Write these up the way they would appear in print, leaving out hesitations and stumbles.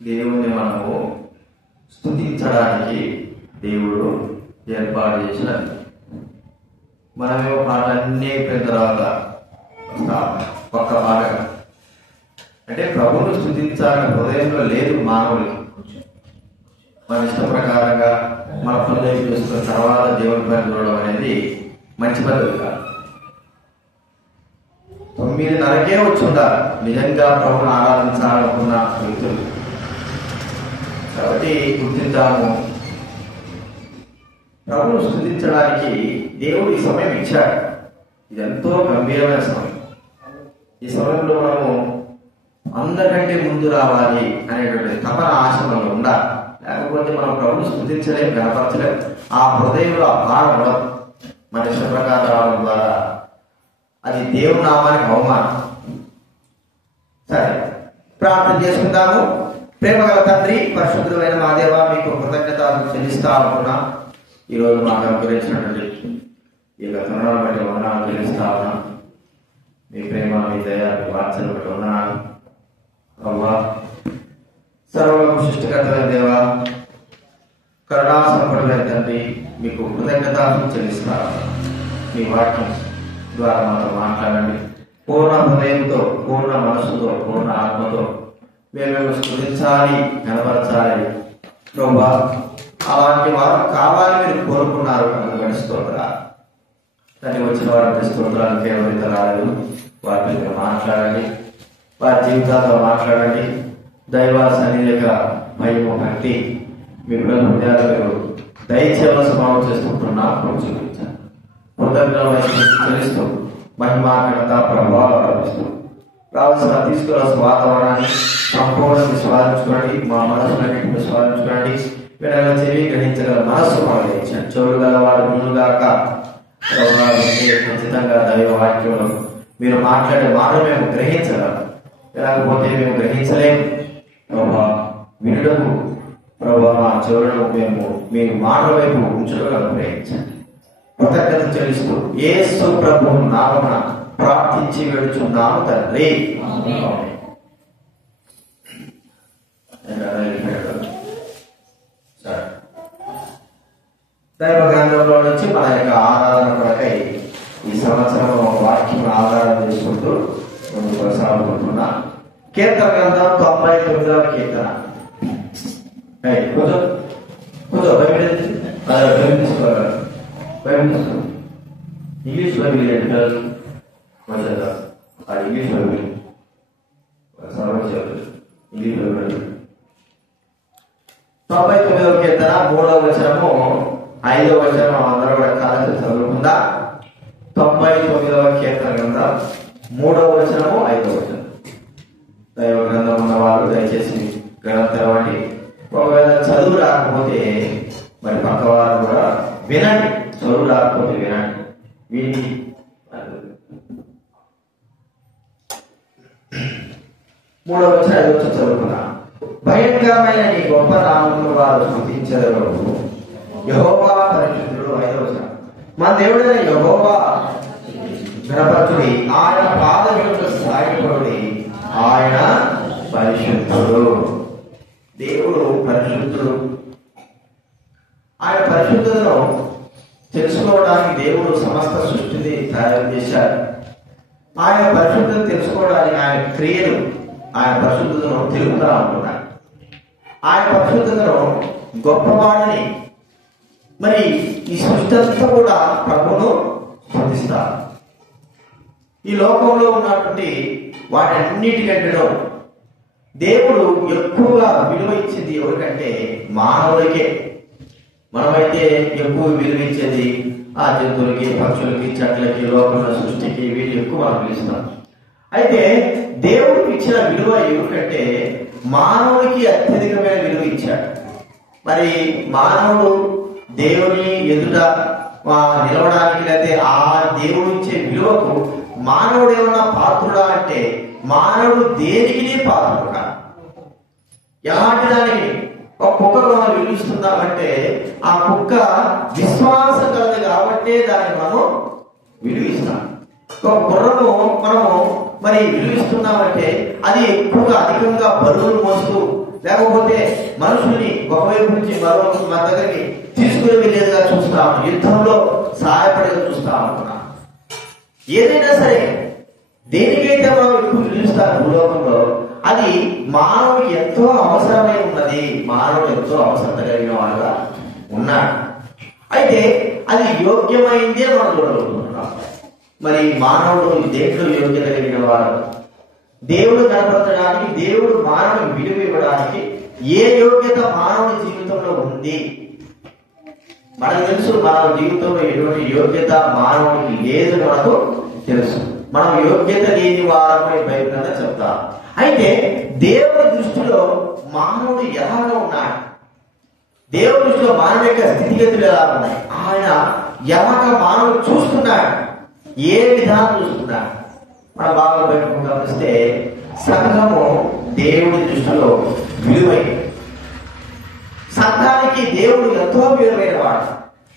దేవుని మనము స్తుతించడానికి దేవుడు ఏర్పాటు చేసినది. మనమేమో పాటలన్నీ అయిపోయిన తర్వాత ఒక్క పాటగా అంటే ప్రభువును స్తుతించాలని హృదయంలో లేదు మానవులకి. మన ఇష్ట ప్రకారంగా మన హృదయం చూసుకున్న తర్వాత దేవుని పని చూడడం అనేది మంచి పద్ధతి కాదు. 9:30కే వచ్చి ఉండాలి నిజంగా ప్రభువును ఆరాధించాలనుకున్న వ్యక్తులు. కాబట్టి గుర్తిద్దాము, ప్రభువును స్తుతించడానికి దేవుడు ఈ సమయం ఇచ్చాడు. ఇది ఎంతో గంభీరమైన సమయం. ఈ సమయంలో మనము అందరికంటే ముందు రావాలి అనేటువంటి తపన ఆశ మనలో ఉండాలి. లేకపోతే మనం ప్రభువును స్తుతించలేం, కనపరచలేం. ఆ హృదయంలో ఆ భారం ఉండదు. మన ఇష్ట ప్రకారం రావడం ద్వారా అది దేవుని నామానికి అవమానం. సరే, ప్రార్థన చేసుకుందాము. ప్రేమగల తండ్రి, పరిశుద్ధుడైన మా దేవ, మీకు కృతజ్ఞతలు చెల్లిస్తా ఉన్నా. ఈరోజు మాకు అనుగ్రహించినటువంటి ఈ యొక్క తరుణాలను బట్టి వందనాలు చెల్లిస్తా ఉన్నా. మీ ప్రేమ, మీ దయ, మీ వాత్సల్యం బట్టి వందనాలు. అవ్వా, సర్వలోక సృష్టికర్తమైన దేవ, కరుణా సంపన్నుడైన తండ్రి, మీకు కృతజ్ఞతలు చెల్లిస్తా. మీ వాక్యం ద్వారా మాతో మాట్లాడండి. పూర్ణ హృదయంతో, పూర్ణ మనసుతో, పూర్ణ ఆత్మతో మేము స్తుతించాలి, కనపరచాలి. ప్రభా, అలాంటి వారు కావాలి మీరు కోరుకున్నారు. అందుకని స్తోత్రాలు తండ్రి. వచ్చిన వారి స్తోత్రాలు కేవలం రాలేదు. వారి మీద మాట్లాడండి, వారి జీవితాలతో మాట్లాడండి. దైవ సన్నిధిక భయము, భక్తి మీ హృదయాలు మీరు దయచేయడం స్వభావం చేసుకుంటున్నా చూపించారు. కృతజ్ఞతలు చెల్లిస్తూ మహిమా ఘనత ప్రభావాలు లభిస్తూ రావాల్సిన తీసుకురావాల్సిన వాతావరణాన్ని సంపూర్ణ విశ్వాసించుకోండి. మా మనసులన్నింటినీ విశ్వాసించుకోండి. వినగల చెవి, గ్రహించగల మనస్సు మాకు చెవులు గల వారు ముందుగాక ఖచ్చితంగా దైవ వాక్యంలో మీరు మాట్లాడే మాట మేము గ్రహించగలం. లేకపోతే మేము గ్రహించలేము. ప్రభా, వినడము ప్రభా మా చెవులను మేము మీ మాట వైపు ఉంచగలం. గ్రహించండి. కృతజ్ఞత చెల్లిస్తూ యేసు ప్రభువు నామమున ప్రార్థించి వేడుచున్నాము తండ్రి. దైవ గ్రంథంలో నుంచి మన యొక్క ఆరాధన కొరకై ఈ సంవత్సరం వాక్యం ఆధారం చేసుకుంటూ ముందు కొనసాగుతున్నా. కీర్తన గ్రంథం 99వ కీర్తన. English Bible English Bible English Bible 99వ కీర్తన 3వ వచనము 5వ వచనం అందరూ కూడా కాలేజీ చదువుకుందా. 99వ కీర్తన గ్రంథం 3వ వచనము 5వ వచనం. దైవ గ్రంథం ఉన్నవాళ్ళు దయచేసి గ్రంథం తెరవండి. ఒకవేళ చదువు రాకపోతే మరి పక్కవారు కూడా వినండి. చదువు రాకపోతే వినండి. విని 3వ వచనం 5వ వచనం చదువుకున్నా. భయంకరమైన నీ గొప్ప నామమును వారు స్తుతించెదరు. యెహోవా పరిశుద్ధుడు. 5వ వచనం. మన దేవుడైన యెహోవా ఘనపరచుడి, ఆయన పాదములకు సాగిపడుడి, ఆయన పరిశుద్ధుడు. దేవుడు పరిశుద్ధుడు. ఆయన పరిశుద్ధతను తెలుసుకోవడానికి దేవుడు సమస్త సృష్టిని తయారు చేశాడు. ఆయన పరిశుద్ధతను తెలుసుకోవడానికి ఆయన క్రియలు, ఆయన పరిశుద్ధతను తెలుపుతా ఉంటున్నాడు. ఆయన పరిశుద్ధతను గొప్పవాడిని. మరి ఈ సృష్టి అంతా కూడా ప్రభువును స్తుతిస్తారు. ఈ లోకంలో ఉన్నటువంటి వాటన్నిటికంటే దేవుడు ఎక్కువగా విలువ ఇచ్చింది ఎవరికంటే మానవుడికే. మనమైతే ఎక్కువ విలువ ఇచ్చేది ఆ జంతువులకి, పక్షులకి, చెట్లకి, లోకంలో సృష్టికి, వీళ్ళు ఎక్కువ మనం పిలుస్తాం. అయితే దేవుడికి ఇచ్చిన విలువ ఏమిటంటే మానవుడికి అత్యధికమైన విలువ ఇచ్చాడు. మరి మానవుడు దేవుని ఎదుట నిలవడానికి లేకపోతే ఆ దేవుడు ఇచ్చే విలువకు మానవుడు ఏమన్నా పాత్రుడా అంటే మానవుడు దేనికి పాత్రుడు కాదు. ఎలాంటి దానికి ఒక కుక్కకు మనం విలువిస్తున్నామంటే ఆ కుక్క విశ్వాసం కలదు కాబట్టి దాన్ని మనము విలువిస్తాం. ఒక గుర్రము మనము మరి విలువిస్తున్నామంటే అది ఎక్కువగా అధికంగా బరువులు మోస్తూ లేకపోతే మనుషుల్ని ఒకవైపు నుంచి మరొక మన దగ్గరికి తీసుకుని వెళ్ళేదిగా చూస్తాము, యుద్ధంలో సహాయపడేగా చూస్తా అనుకున్నాం. ఏదైనా సరే దేనికైతే మనం ఎక్కువ విలువిస్తాం భూలోకంలో అది మానవుడికి ఎంతో అవసరమై ఉన్నది. మానవుడు ఎంతో అవసరత కలిగిన వాడుగా ఉన్నాడు. అయితే అది యోగ్యమైందే మనం చూడగలుగుతున్నాం. మరి మానవుడు దేంట్లో యోగ్యత కలిగిన వాడు? దేవుడు కనపరచడానికి, దేవుడు మానవుని విలువ ఇవ్వడానికి ఏ యోగ్యత మానవుని జీవితంలో ఉంది? మనకు తెలుసు మన జీవితంలో ఎటువంటి యోగ్యత మానవునికి లేదు మనకు తెలుసు. మనం యోగ్యత లేని వారమై బైబిల్ చెప్తాం. అయితే దేవుడి దృష్టిలో మానవుడు ఎలాగా ఉన్నాడు? దేవుడి దృష్టిలో మానవ యొక్క స్థితిగతులు ఎలా ఉన్నాయి? ఆయన ఎలాగ మానవుడు చూస్తున్నాడు? ఏ విధానం చూస్తున్నాడు? మన బాగా బయటకు గమనిస్తే సంఘము దేవుడి దృష్టిలో విలువైన, సంఘానికి దేవుడు ఎంతో విలువైన వాడు.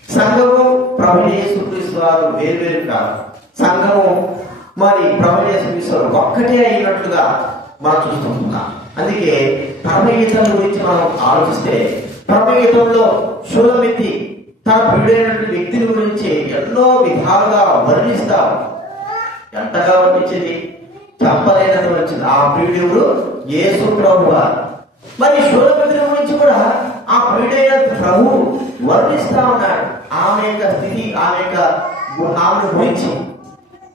సంఘము ప్రభువు యేసుక్రీస్తు వారు వేరు కాదు. సంఘము మరి ప్రభువు యేసుక్రీస్తు వారు ఒక్కటే అయినట్లుగా మనం చూస్తున్నాం. అందుకే పరమగీతం గురించి మనం ఆలోచిస్తే పరమగీతంలో శూలమెత్తి తన ప్రియుడైనటువంటి వ్యక్తిని గురించి ఎన్నో విధాలుగా వర్ణిస్తాం. ఎంతగా వర్ణించింది, చెప్పలేనంత వచ్చింది. ఆ ప్రియుడు యేసు ప్రభు వారు. మరి శూలమెత్తిని గురించి కూడా ఆ ప్రియుడైన ప్రభు వర్ణిస్తా ఉన్నాడు. ఆమె యొక్క స్థితి, ఆమె గురించి,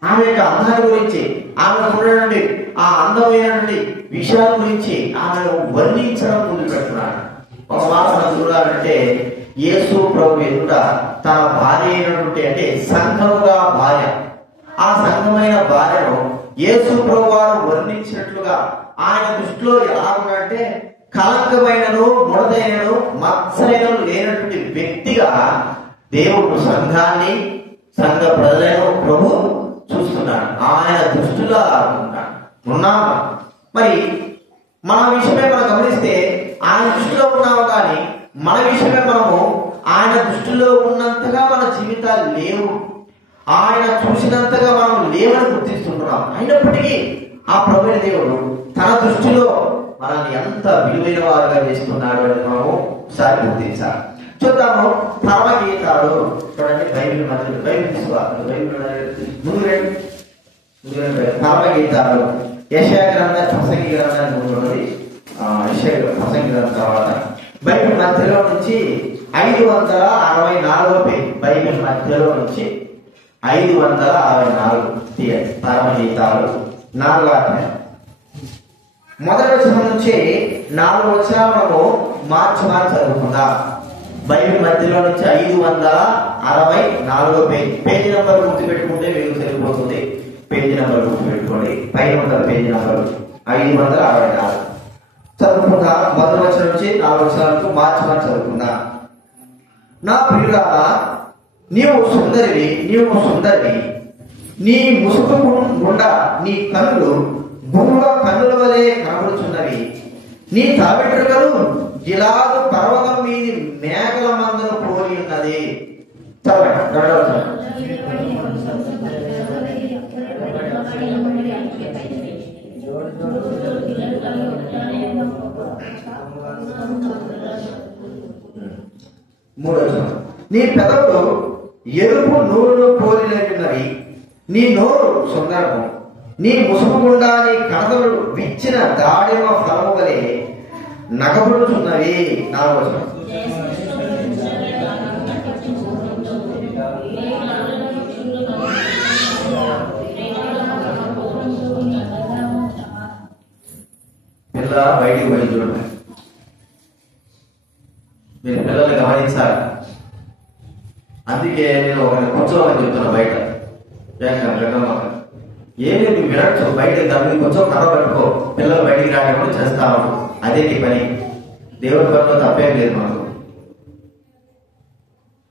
ఆమె యొక్క అందాన్ని గురించి, ఆమె ఉన్నటువంటి ఆ అందమైనటువంటి విషయాల గురించి ఆమెను వర్ణించడం ముందు పెడుతున్నాడు. ఒక మాట మనం చూడాలంటే యేసు ప్రభు ఎదుట తన భార్య అయినటువంటి అంటే సంఘముగా భార్య, ఆ సంఘమైన భార్యను యేసు ప్రభు వారు వర్ణించినట్లుగా ఆయన దృష్టిలో ఎలా ఉన్నాడంటే కలంకమైనను ముడదైనను మత్సరైనను లేనటువంటి వ్యక్తిగా దేవుడు సంఘాన్ని, సంఘ ప్రజలను ప్రభు చూస్తున్నాడు. ఆయన దృష్టిలో ఉన్నాము. మరి మన విషయమే మనం గమనిస్తే ఆయన దృష్టిలో ఉన్నాము, కానీ మన విషయమే మనము ఆయన దృష్టిలో ఉన్నంతగా మన జీవితాలు లేవు. ఆయన చూసినంతగా మనం లేవని గుర్తిస్తున్నాం. అయినప్పటికీ ఆ ప్రభువైన దేవుడు తన దృష్టిలో మనల్ని ఎంత విలువైన వారుగా చేస్తున్నాడు అని మనము ఒకసారి గుర్తించాలి. చూద్దాము పరమగీతాలు. చూడండి బైబిల్ మధ్యలో బైబిల్ తీసుకోవాలి. బైబిల్ ముందు పరమగీతాలు యెషయా గ్రంథం, ప్రసంగి గ్రంథాన్ని ముందున్నది. యెషయా ప్రసంగి గ్రంథం తర్వాత బైబిల్ మధ్యలో నుంచి 564 పేజీ. బైబిల్ మధ్యలో నుంచి 564 తీయండి. పరమగీతాలు 4వ అధ్యాయం మొదటి వచనం నుంచి 4 వచనాలను మార్చి చదువుకుందాం. బైబిల్ మధ్యలో నుంచి 564 పేజీ. పేజీ నెంబర్ గుర్తు పెట్టుకుంటే మీకు సరిపోతుంది. పేజీ నెంబర్ గుర్తు పెట్టుకోండి. పైన ఉన్న పేజీ నెంబర్ 564 చదువుకుందా. మొదటి వచనం నుంచి 4 వచనాలకు మార్చి చదువుకుందా. నా ప్రియులారా, నీవు సుందరివి, నీ ముసుగు గుండా నీ కన్నులు భూమిలో కన్నుల వలె కనబడుచున్నవి. నీ తావెంట్రుకలు గిలాదు పర్వతం మీది మేకల మందను పోలి ఉన్నది. నీ పెదవులు ఎరుపు నూనెను పోలినవి, నీ నోరు సుందరము, నీ ముసుగు గుండా నీ కణదలు విచ్చిన దాడిమ ఫలము వలె నగబడుచున్నవి. 4వ వచనం పిల్ల బయటికి పోయి చూడండి. మీరు పిల్లల్ని గమనించాలి. అందుకే నేను ఒకరిని కూర్చోమని చెప్తున్నా బయట. ఏమి నువ్వు వినొచ్చు, బయట దాన్ని కొంచెం కర్ర పట్టుకో, పిల్లలు బయటికి రాకుండా చేస్తావు, అదే నీ పని. దేవుడి పనిలో తప్పేం లేదు మనకు.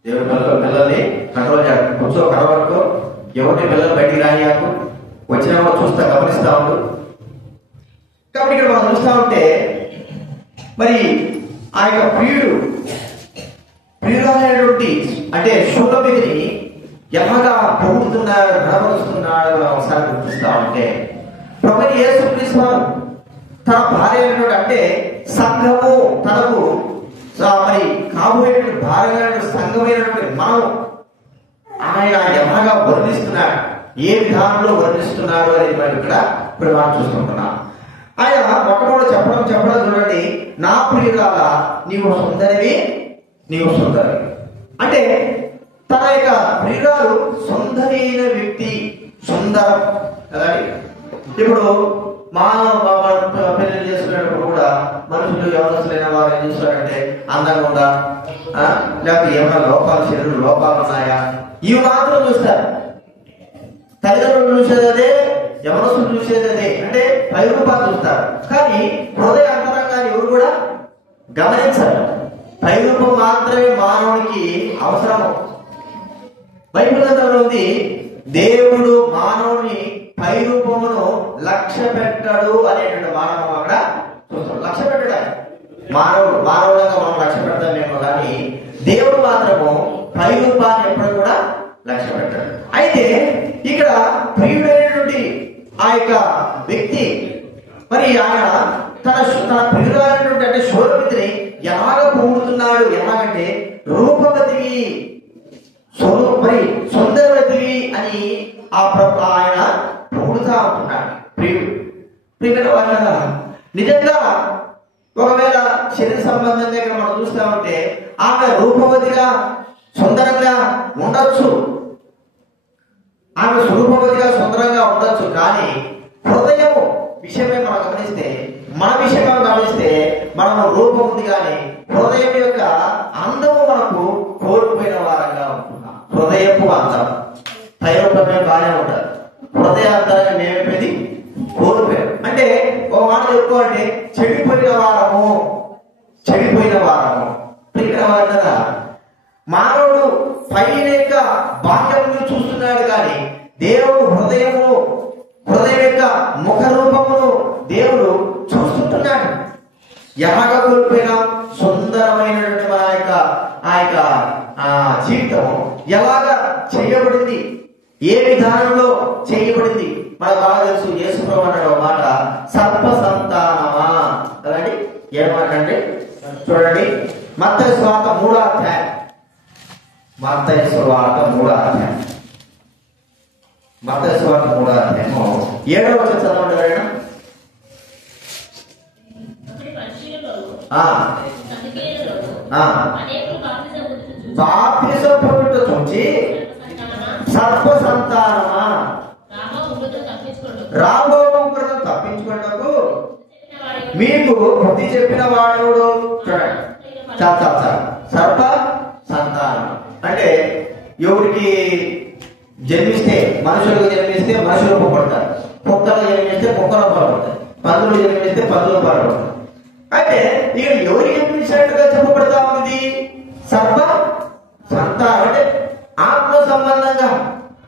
దేవుడి పనిలో పిల్లల్ని కంట్రోల్ చేయాలి. కొంచెం కర్ర పట్టుకో, ఎవరిని పిల్లలు బయటికి రానియాకు, వచ్చినా చూస్తా గమనిస్తా ఉండు. కాబట్టి ఇక్కడ మనం చూస్తా ఉంటే మరి ఆ యొక్క ప్రియురాలైనటువంటి అంటే శూలమిదిని ఎలాగా పొగుడుతున్నాడు, గడపరుస్తున్నాడు ఒకసారి గుర్తిస్తా ఉంటే ప్రభువు యేసుక్రీస్తు వారు తన భార్య అయినటువంటి అంటే సంఘము తనకు మరి కాబోయేటువంటి భార్యమైనటువంటి సంఘమైనటువంటి మనం ఆయన ఎలాగా వర్ణిస్తున్నాడు, ఏ విధానంలో వర్ణిస్తున్నారు అనేది మనం ఇప్పుడు మనం చూసుకుంటున్నాం. ఆయన మొట్టమొదటి చెప్పడం చూడండి, నా ప్రియురాల నీవు సుందరివి, నీవు సుందరి అంటే తన యొక్క ప్రియురాలు సుందరైన వ్యక్తి, సుందరం కదండి. ఇప్పుడు పెళ్లి చేసుకునేటప్పుడు కూడా మనుషులు యవనస్తులైన వారు ఏం చూస్తారంటే అందంగా ఉందా, లేకపోతే ఏమైనా లోపాలు, శరీర లోపాలు ఉన్నాయా, ఇవి మాత్రం చూస్తారు. తల్లిదండ్రులు చూసేది అదే, యవనస్తులు చూసేది అదే, అంటే పైరూపాలు చూస్తారు. కానీ హృదయ అంతరంగాన్ని ఎవరు కూడా గమనించారు. పైరూపం మాత్రమే మానవునికి అవసరము. బైబిల్ గ్రంథంలో ఉంది, దేవుడు మానవుని పైరూపమును లక్ష్య పెట్టాడు అనేటువంటి మానవం అక్కడ చూస్తాం. లక్ష్య పెట్టడానికి మానవుడంగా మనం లక్ష్య పెడతామేమో కానీ దేవుడు మాత్రము పైరూపాన్ని ఎప్పుడు కూడా లక్ష్య పెట్టాడు. అయితే ఇక్కడ ప్రియుడైనటువంటి ఆ యొక్క వ్యక్తి మరి ఆయన తన ప్రియుడైనటువంటి అంటే శూలమితిని ఎలాగ పొగుడుతున్నాడు, ఎలాగంటే రూపవతివి, మరి సుందరవతివి అని ఆయన పొగుడుతా ఉంటున్నాడు ప్రియుడు వాళ్ళ. నిజంగా ఒకవేళ శరీర సంబంధంగా ఇక్కడ మనం చూస్తా ఉంటే ఆమె రూపవతిగా సుందరంగా ఉండొచ్చు, ఆమె స్వరూపవతిగా సుందరంగా ఉండొచ్చు. కానీ హృదయము విషయమే మనం గమనిస్తే, మన విషయమే గమనిస్తే మనం రూపం ఉంది కానీ హృదయం యొక్క అందము మనకు కోల్పోయిన వారంగా ఉంటున్నాం. హృదయపు అందం పైరూపమే బాగానే ఉంటారు, హృదయ అందాన్ని మేమైపోయింది కోల్పోయాం. అంటే ఒక మాట చెప్పుకోవాలంటే చెడిపోయిన వారము ప్రియుల వారు కదా. మానవుడు పైన యొక్క బాహ్యమును చూస్తున్నాడు కానీ దేవుడు హృదయం యొక్క ముఖ రూపమును దేవుడు చూస్తుంటున్నాడు. ఎలాగ కోల్పోయినా సుందరమైనటువంటి ఆ యొక్క జీవితం ఎలాగ చేయబడింది, ఏ విధానంలో చేయబడింది మనకు బాగా తెలుసు. యేసు ప్రభువు అన్నాడు ఒక మాట, సర్ప సంతానమా కదండి. ఏమాట అంటే చూడండి, మత్తయి సువార్త 3వ అధ్యాయం, మత్తయి సువార్త 3వ అధ్యాయం 7వ వచనం చదవండి ఎవరైనా. బాప్తిసం పొందుట చూచి సర్ప సంతానమా రాబో ఉగ్రతను తప్పించుకున్నకు మీకు బుద్ధి చెప్పిన వాడు. చూడండి సర్ప సంతానం అంటే ఎవరికి జన్మిస్తే, మనుషులకు జన్మిస్తే మనుషులు పడతారు, కుక్కలు జన్మిస్తే కుక్కలు పడతారు, పందులు జన్మిస్తే పందులు పడతారు. అయితే ఇక్కడ ఎవరికి జన్మించినట్టుగా చెప్పబడతా ఉంది సర్ప సంతానం అంటే ఆత్మ సంబంధంగా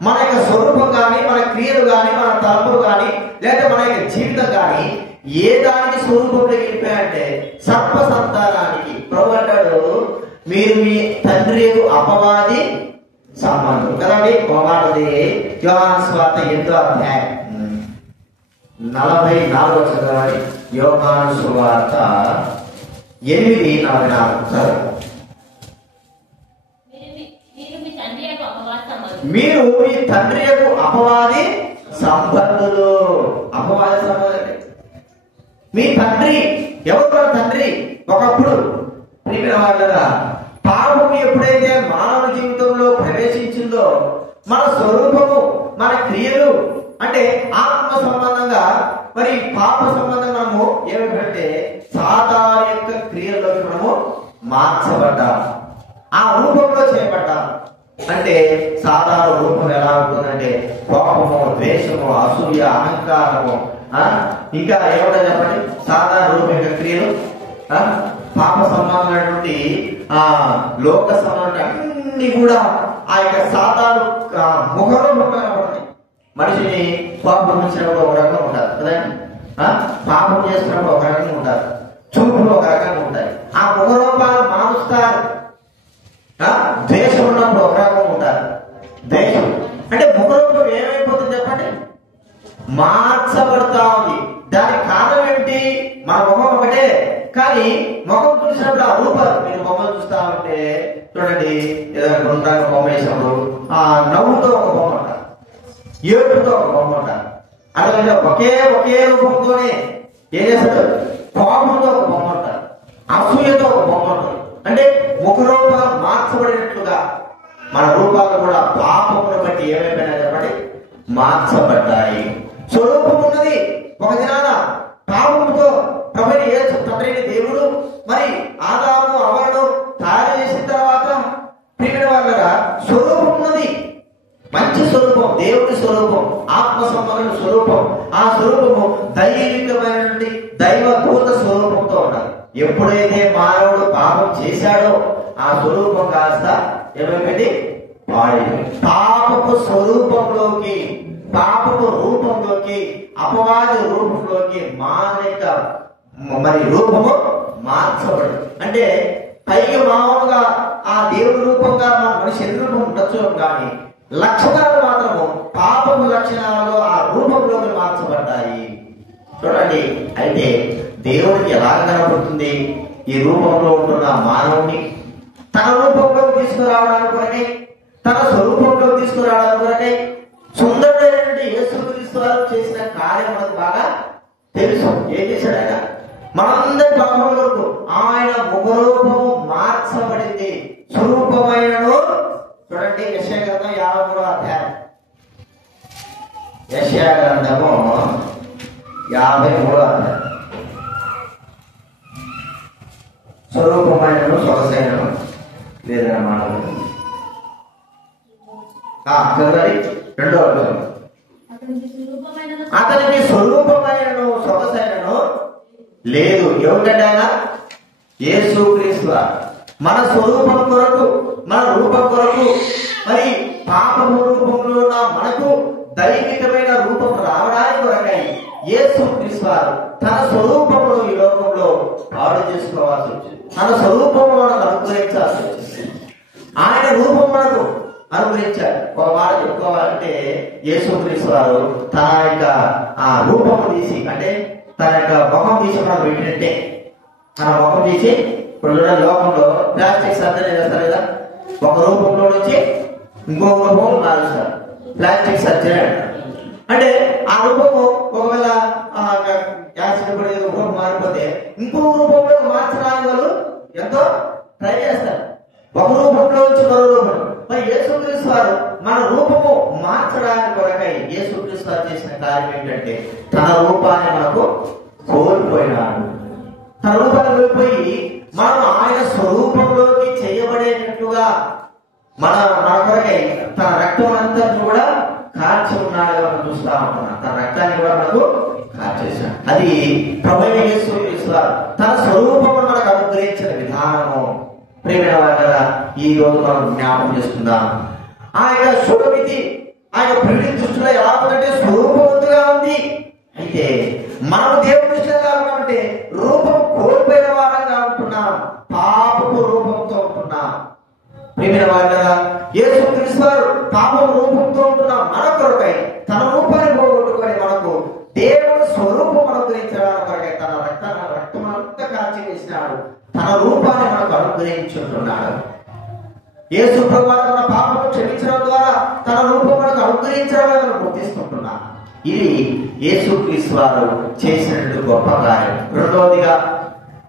మన యొక్క స్వరూపం కానీ, మన క్రియలు కానీ, మన తలపులు కానీ, లేదా మన యొక్క జీవితం కానీ ఏ దానికి స్వరూపంలో వెళ్ళిపోయాయంటే సర్ప సంతానానికి. ప్రభు అంటాడు, మీరు మీ తండ్రి అపవాది సంబంధం కదండి. ఒక మాటది యోహాను సువార్త 8వ అధ్యాయం 44వ చదవాలి. యోహాను సువార్త 8:44. మీరు మీ తండ్రి యొక్క అపవాది సంబంధులు. అపవాది సంబంధం మీ తండ్రి ఎవరు? మన తండ్రి ఒకప్పుడు ప్రియమైన వాళ్ళగా పాపము ఎప్పుడైతే మానవ జీవితంలో ప్రవేశించిందో మన స్వరూపము, మన క్రియలు అంటే ఆత్మ సంబంధంగా మరి పాప సంబంధంగా మనము ఏమిటంటే సాతాను యొక్క క్రియల్లోకి మనము మార్చబడ్డాం, ఆ రూపంలో చేయబడ్డాం. అంటే సాధారణ రూపం ఎలా ఉంటుందంటే కోపము, ద్వేషము, అసూయ, అహంకారము, ఇంకా ఏమంటా చెప్పండి సాధారణ రూపం యొక్క క్రియలు, పాప సంబంధమైనటువంటి లోక సంబంధం అన్ని కూడా ఆ యొక్క సాధారణ ముఖరూపంగా ఉంటాయి. మనిషిని కోపం ఇచ్చినప్పుడు ఒక రకంగా ఉంటారు కదండి, పాపం చేస్తున్నప్పుడు ఒక రకంగా ఉంటారు, చూపులు ఒక రకంగా ఉంటాయి. ఆ ముఖరూపాలు మారుస్తారు. ద్వేషం ఉన్నప్పుడు ఒక రకంగా ఉంటారు. ద్వేషం అంటే ముఖరూపం ఏమైపోతుంది చెప్పండి, మార్చబడతా ఉంది. దానికి కారణం ఏమిటి? మన ముఖం ఒకటే, కానీ ముఖం చూసినప్పుడు ఆ రూపాలు మీరు బొమ్మ చూస్తా ఉంటే చూడండి, ఏదైనా గుండ్రంగా బొమ్మ వేసినప్పుడు నవ్వుతో ఒక బొమ్మ ఉంటారు, ఏడుపుతో ఒక బొమ్మ ఉంటారు. అలాగే ఒకే రూపంతోనే ఏం చేస్తారు, కోపంతో ఒక బొమ్మ ఉంటారు, అసూయతో ఒక బొమ్మ ఉంటారు. అంటే ముఖ రూపాలు మార్చబడినట్లుగా మన రూపాలు కూడా పాపమును బట్టి ఏమైపోయినా చెప్పండి మార్చబడ్డాయి. స్వరూపం ఉన్నది ఒక దినాన పాపముతో ప్రభుని యేసు తండ్రిని దేవుడు మరి ఆదాము అవలను తయారు చేసిన తర్వాత ప్రియమైన వాళ్ళగా స్వరూపం ఉన్నది, మంచి స్వరూపం, దేవుడి స్వరూపం, ఆత్మ సంబంధమైన స్వరూపం. ఆ స్వరూపము దైవికమైనటువంటి దైవభూత స్వరూపంతో ఉండాలి. ఎప్పుడైతే మానవుడు పాపం చేశాడో ఆ స్వరూపం కాస్త ఏమైపోయింది, పాడైంది. పాపపు స్వరూపంలోకి, పాపపు రూపంలోకి, అపవాది రూపంలోకి మానవిక మరి రూపము మార్చబడింది. అంటే పైకి మామూలుగా ఆ దేవుడి రూపంగా మన మనిషి రూపం ఉండొచ్చు, కానీ లక్షణాలు మాత్రము పాపపు లక్షణాలు ఆ రూపంలోకి మార్చబడ్డాయి. చూడండి, అయితే దేవుడికి ఎలా కనబడుతుంది? ఈ రూపంలో ఉంటున్న మానవుని తన రూపంలోకి తీసుకురావడానికి కొరకై, తన స్వరూపంలో తీసుకురావడానికి కొరకై సుందరుడైనటువంటి యేసుక్రీస్తు వారు చేసిన కార్యం మనకు బాగా తెలుసు. ఏం చేశాడు ఆయన? మనందరి పాపం వరకు ఆయన ముఖరూపము మార్చబడింది. స్వరూపమైనను చూడండి, యెషయా గ్రంథం 53వ అధ్యాయం, యెషయా గ్రంథము 53వ అధ్యాయం. స్వరూపమైనను సొగసైనను లేదా మానవుడు రెండో అర్థం, అతనికి స్వరూపమైనను సొగసైనను లేదు. ఏమిటంటే ఆయన యేసుక్రీస్తు మన స్వరూపం కొరకు, మన రూపం కొరకు, మరి పాపము రూపంలో ఉన్న మనకు దైవికమైన రూపం రావడానికి కొరకై యేసుక్రీస్తు వారు తన స్వరూపమును ఈ లోకంలో పాడు చేసుకోవాల్సి వచ్చింది. తన స్వరూపము మనకు అనుగ్రహించాల్సి వచ్చింది. ఆయన రూపం మనకు అనుగ్రహించారు. ఒక మాట చెప్పుకోవాలంటే యేసుక్రీస్తు వారు తన యొక్క ఆ రూపము తీసి, అంటే తన యొక్క ముఖం తీసి మనం పెట్టినట్టే, తన ముఖం తీసి ఇప్పుడు లోకంలో ప్లాస్టిక్ సర్జరీ చేస్తారు కదా, ఒక రూపంలో నుంచి ఇంకొక రూపం మారుస్తారు, ప్లాస్టిక్ సర్జరీ అంటారు. అంటే ఆ రూపము ఒకవేళ యాక్సిడెంట్ పడే రూపం మారిపోతే ఇంకో రూపంలో మార్చడానికి వాళ్ళు ఎంతో ట్రై చేస్తారు, ఒక రూపంలో నుంచి మరో రూపం. మరి యేసుక్రీస్తు వారు మన రూపము మార్చడానికి కొరకై యేసుక్రీస్తు వారు చేసిన కార్యం ఏంటంటే తన రూపాన్ని మనకు కోల్పోయినాడు. తన రూపాన్ని కోల్పోయి మనం ఆయన స్వరూపంలోకి చేయబడేటట్లుగా మన కొరకై తన రక్తం అంతా కూడా కార్చి ఉన్నాడు మనం చూస్తా ఉంటున్నాం. తన రక్తాన్ని కూడా మనకు కార్చేశాడు. అది ప్రభువైన యేసుక్రీస్తు వారు తన స్వరూపము మనకు అనుగ్రహించిన విధానము. ప్రియమైన వారు ఈ రోజు మనం జ్ఞాపకం చేసుకుందాం. ఆయన శుభమితి ఆయన ప్రియుడి దృష్టిలో ఎలా ఉందంటే స్వరూపవంతుగా ఉంది. అయితే మనం దేవుడి దృష్టిలో ఎలా ఉన్నామంటే రూపం కోల్పోయిన వారంగా ఉంటున్నాం, పాపపు రూపంతో ఉంటున్నాం. ప్రియమైన వారు యేసుక్రీస్తు వారు పాపం రూపంతో ఉంటున్నాం మన కొరకై తన రూపాన్ని పోగొట్టుకొని మనకు దేవుడి స్వరూపం అనుగ్రహించడానికి కొరకై తన రక్తం అంతా కాల్చి వేసినాడు. తన రూపాన్ని మనకు అనుగ్రహించుంటున్నాడు. యేసు ప్రభువారు మన పాపము క్షమించడం ద్వారా తన రూపం మనకు అనుగ్రహించడం మనం గుర్తిస్తుంటున్నాం. ఇది యేసుక్రీస్తు వారు చేసినటువంటి గొప్ప కార్యం. రెండవదిగా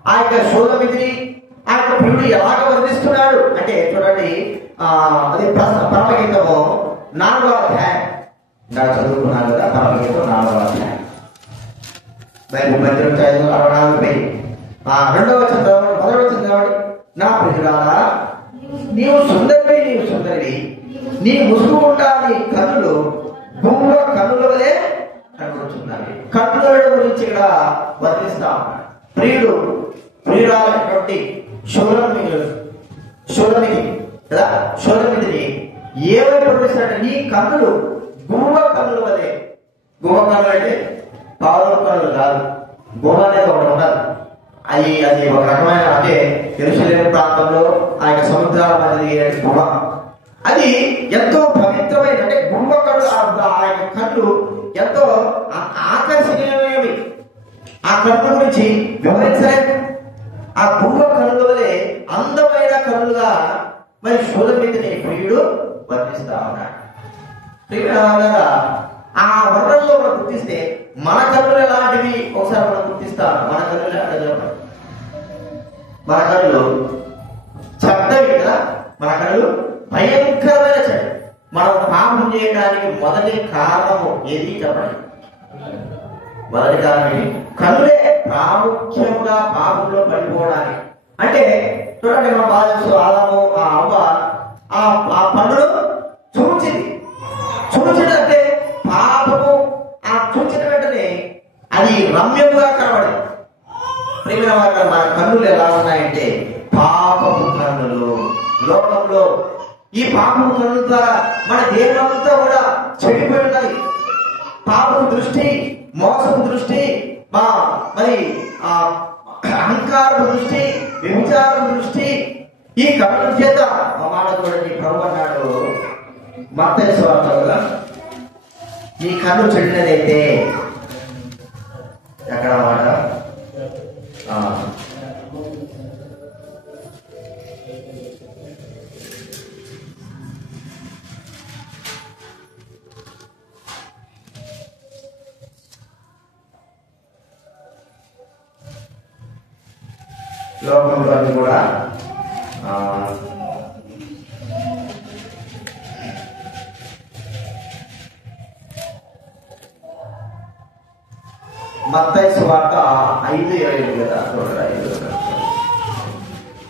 ఆ యొక్క శూలమితిని ఆ యొక్క ప్రియుడు ఎలాగ వర్ణిస్తున్నాడు అంటే చూడండి, అది పరమగీతము 4వ అధ్యాయం. నాకు చదువుకున్నాను కదా, పరమగీతం 4వ అధ్యాయం బైబిల్ మధ్యలో 5:64 2వ వచనం మొదటి వచనం కాబట్టి, నా ప్రియులారా నీవు సుందరివి, నీ ముసుగు గుండా నీ కన్నులు గువ్వ కన్నుల వలె కనబడుచున్నవి. కన్నుల గురించి ఇక్కడ వర్ణిస్తా ఉన్నాడు. ప్రియురాలైనటువంటి షోలమిదిని ఏమైనా ప్రవేశిస్తాడు, నీ కన్నులు గువ్వ కన్నుల వలె. గువ్వ కన్నులు అంటే పావుల కన్నులు కాదు, గువ్వ అనేది ఒకటి ఉండదు. అది ఒక రకమైన, అంటే యెరూషలేము ప్రాంతంలో ఆ యొక్క సముద్రాల మధ్య గుహ, అది ఎంతో పవిత్రమైన, అంటే గువ్వ కన్నులు, ఆ యొక్క కన్ను ఎంతో ఆకర్షణీయమైనవి. ఆ కన్ను గురించి వివరించలేదు. ఆ గువ్వ కన్నుల వలె అందమైన కన్నులుగా మరి షోలమిదిని ప్రియుడు వర్ణిస్తా ఉన్నాడు. ఆ వర్ణంలో మనం గుర్తిస్తే మన కన్నులు ఎలాంటివి ఒకసారి మనం గుర్తిస్తాం. మన కన్నులు చెడ్డవి కదా, మన కన్నులు భయంకరమైన చెడ్డ. మనం పాపం చేయడానికి మొదటి కారణము ఏది చెప్పండి? మొదటి కారణం ఏంటి? కన్నులే ప్రాముఖ్యంగా పాపంలో పడిపోవడానికి. అంటే చూడండి, మా బాధ్యత ఆదాము ఆ అవ్వ ఆ పండును చూచిందంటే పాపము ఆ చూచిన వెంటనే అది రమ్యంగా కనబడింది. ప్రియమైన వారు, మన కన్నులు ఎలా ఉన్నాయంటే పాపపు కన్నులు. లోకంలో ఈ పాపపు కన్నుల ద్వారా మన దేహమంతా కూడా చెడిపోయి ఉన్నది. పాపపు దృష్టి, మోసపు దృష్టి, మరి అహంకారపు దృష్టి, వ్యభిచారపు దృష్టి, ఈ కన్నుల చేత మాట చూడండి. ప్రభు అన్నాడు మత్తయి సువార్తలో, నీ కన్ను చెడినదైతే, ఎక్కడ మాట? లోకంలో అది కూడా మత్తయి సువార్త 5:25 కదా.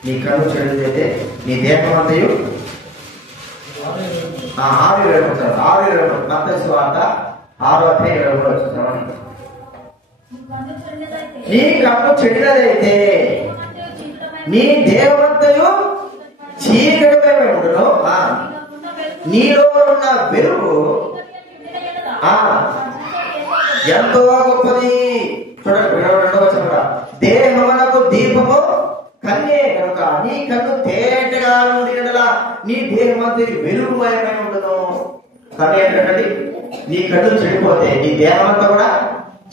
నీ కన్ను చెడుదైతే నీ దేహం అంతయు 6:20 మత్తయి సువార్త 6:23 వచ్చేసామని. నీ కన్ను చెడినదైతే నీ దేహమంతయు చీకటిమై ఉండును, నీలో ఉన్న వెలుగు ఎంతో గొప్పది. చూడండి, 22 దేహమునకు దీపము కన్నే కనుక నీ కన్ను తేటగా ఉండినలా నీ దేహమంతా వెలుగుమయమై ఉండును. కన్ను ఏంటంటే నీ కన్ను చెడిపోతే నీ దేహమంతా కూడా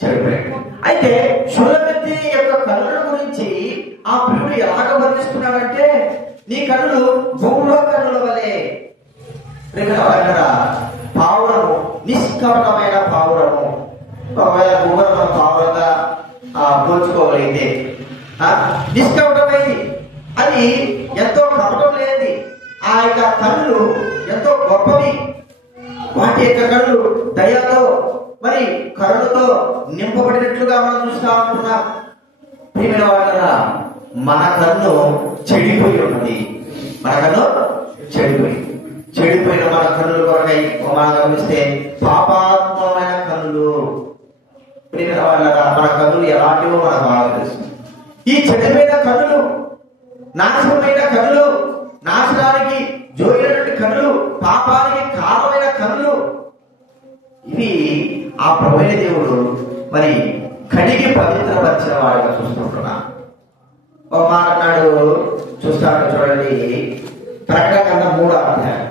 చెడిపోయాడు. అయితే షోలమిది యొక్క కన్నుల గురించి ఆ ప్రియుడు ఎలాగ వర్ణిస్తున్నాడంటే, నీ కన్నులు గువ్వ కన్నుల వలె. పావురము, నిష్కపటమైన పావురము. ఒకవేళ గువ్వను మనం పావురంగా పోల్చుకోగలిగితే నిష్కపటమైంది, అది ఎంతో కపటం లేనిది. ఆ యొక్క కన్నులు ఎంతో గొప్పవి. వాటి యొక్క కన్నులు దయతో మరి కరుణతో నింపబడినట్లుగా మనం చూస్తా ఉంటున్నాం. ప్రియమైన వాళ్ళ, మన కన్ను చెడిపోయి ఉన్నది. మన కన్ను చెడిపోయిన మన కన్నుల కొరకై మనం గమనిస్తే పాపాత్మమైన కన్నులు. ప్రియమైన వాళ్ళ, మన కన్నులు ఎలాంటివో మనకు బాగా తెలుసు. ఈ చెడిపోయిన కన్నులు, నాశనమైన కన్నులు, నాశనానికి జోయినటువంటి కన్నులు, పాపానికి కారణమైన కన్నులు, ఇవి ఆ ప్రభువైన దేవుడు మరి కడిగి పవిత్రపరిచిన వాడిగా చూస్తుంటున్నా. ఒక మాట అన్నాడు, చూస్తాడు చూడండి, ప్రకటన గ్రంథం 3వ అధ్యాయం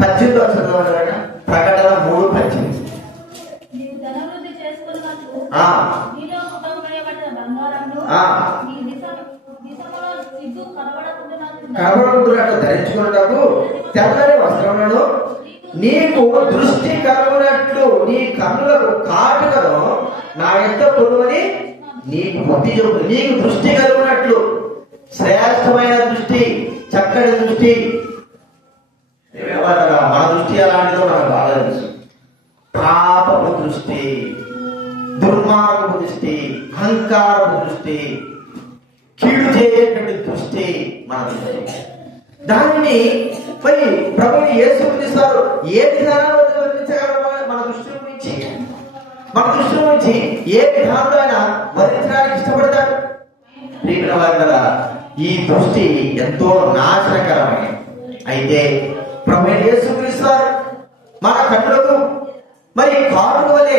18వ చదవండి. ప్రకటన 3:18. కనబడుతున్నట్టు ధరించుకున్నట్టు తెల్లని వస్త్రములను, నీకు దృష్టి కలుగునట్లు నీ కన్నులకు కాటుకను నా ఎంత కొనువని నీకు బుద్ధి చెప్పు. నీకు దృష్టి కలుగునట్లు, శ్రేష్టమైన దృష్టి, చక్కటి దృష్టి. మన దృష్టి అలాంటిదో మనకు బాగా తెలుసు. పాపపు దృష్టి, అహంకారపు దృష్టి, కీడు చేసేటువంటి దృష్టి మన దృష్టి. దానిని మరి ప్రభువుని యేసుక్రీస్తు ఏ విధానాలు వదిలించగలమో మన దృష్టి నుంచి ఏ విధానంలో ఆయన వదిలించడానికి ఇష్టపడతాడు. ప్రియమైన వారందరా, ఈ దృష్టి ఎంతో నాశనకరమైన. అయితే ప్రభువైన యేసుక్రీస్తు మన కన్నులకు మరి కారుల వలె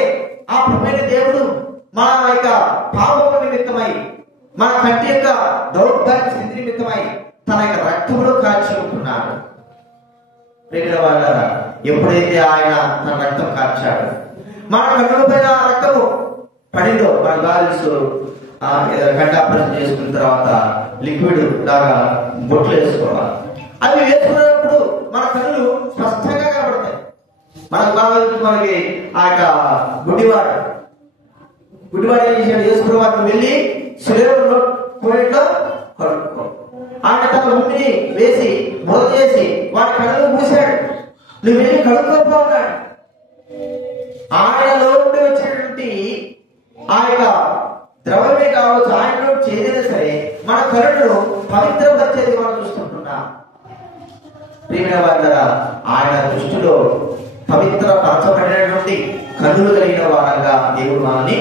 ఆ ప్రభువైన దేవుడు మన యొక్క పాపము నిమిత్తమై, మన కంటి యొక్క దౌర్భాగ్య స్థితి నిమిత్తమై తన యొక్క రక్తంలో కాచి ఉంటున్నాడు. ప్రియమైన వారందరా, ఎప్పుడైతే ఆయన తన రక్తం కార్చాడు, మన కన్నుల పైన రక్తము పడిందో మన తెలుసు. గంట ఆపరేషన్ చేసుకున్న తర్వాత లిక్విడ్ లాగా బొట్లు వేసుకోవాలి. అవి వేసుకున్నప్పుడు మన కళ్ళు స్పష్టంగా కనబడతాయి. మనకి ఆ యొక్క గుడ్డివాడు ఏం చేశాడు? వేసుకున్న వాటిని వెళ్ళి సులేవులో పోయిట్లో కడుక్కో, ఆయన తన ఉమ్మిని వేసి బోధ చేసి వాడి కళ్ళు మూసాడు. నువ్వు వెళ్ళి కడుక్కోపో ఉన్నాడు. ఆయనలో నుండి వచ్చినటువంటి ఆ యొక్క ద్రవమే కావచ్చు, ఆయనలో చేరినా సరే మన కళ్ళను పవిత్రపరిచేది మనం చూస్తుంటున్నాం. ప్రియమైన వారందరా, ఆయన దృష్టిలో పవిత్రపరచబడినటువంటి కన్నులు కలిగిన వారంగా దేవుడు మనల్ని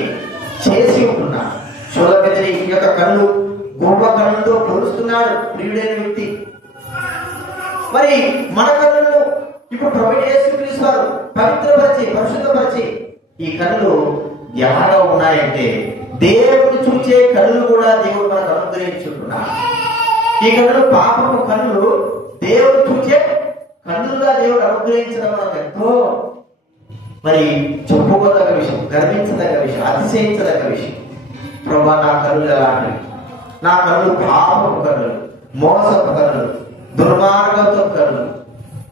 చేసి ఉంటున్నాడు. శూలమిత్రి యొక్క కళ్ళు గొప్ప కళ్ళతో పోలుస్తున్నాడు ప్రియుడైన వ్యక్తి. మరి మన కళ్ళను ఇప్పుడు ప్రభువైన యేసుక్రీస్తు వారు పవిత్రపరిచి పరిశుద్ధపరిచి ఈ కళ్ళు ఎలాగా ఉన్నాయంటే, దేవుడు చూచే కళ్ళు కూడా దేవుడు మనకు అనుగ్రహించుకుంటున్నాడు. ఈ కళ్ళు పాపము కళ్ళు దేవుడు చూచే కళ్ళుగా దేవుడు అనుగ్రహించడం మనకు ఎంతో మరి చెప్పుకోదగ్గ విషయం, గర్వించదగ్గ విషయం, అతిశయించదగ్గ విషయం. ప్రభా, నా కళ్ళు ఎలాంటివి? నా కళ్ళు పాపపు కళ్ళు, మోసపు కళ్ళు, దుర్మార్గంతో కళ్ళు,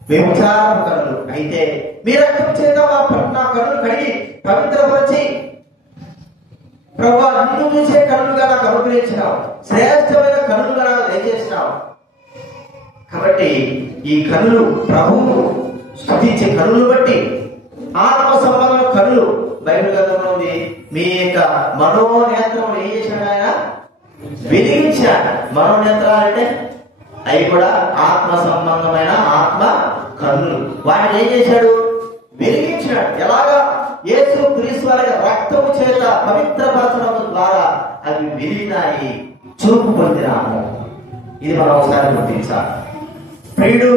వ్యభిచారపు కళ్ళు. అయితే మీ రక్తం చేత నా కళ్ళు కడిగి పవిత్రపరిచి ప్రభా నిన్ను చూసే కళ్ళుగా నాకు అనుగ్రహించినావు, శ్రేష్టమైన కళ్ళుగా నాకు దయచేసినావు. కాబట్టి ఈ కళ్ళు ప్రభువు స్తుతించే కళ్ళు బట్టి ఆత్మ సంబంధమైన కళ్ళు బైబిల్ గ్రంథంలో ఉంది. మీ యొక్క మనోనేత్రం ఏం చేశాడు? ఆయన వెలిగించాడు. మనోనేత్రాలు అంటే అవి కూడా ఆత్మ సంబంధమైన ఆత్మ కన్నులు. వాటిని ఏం చేశాడు? వెలిగించాడు. ఎలాగా? యేసు క్రీస్తు వారి రక్తము చేత పవిత్రపరచడం ద్వారా అవి వెలిగినాయి, చూపు పొందినాము. ఇది మనం ఒకసారి గుర్తించాలి. ప్రియుడు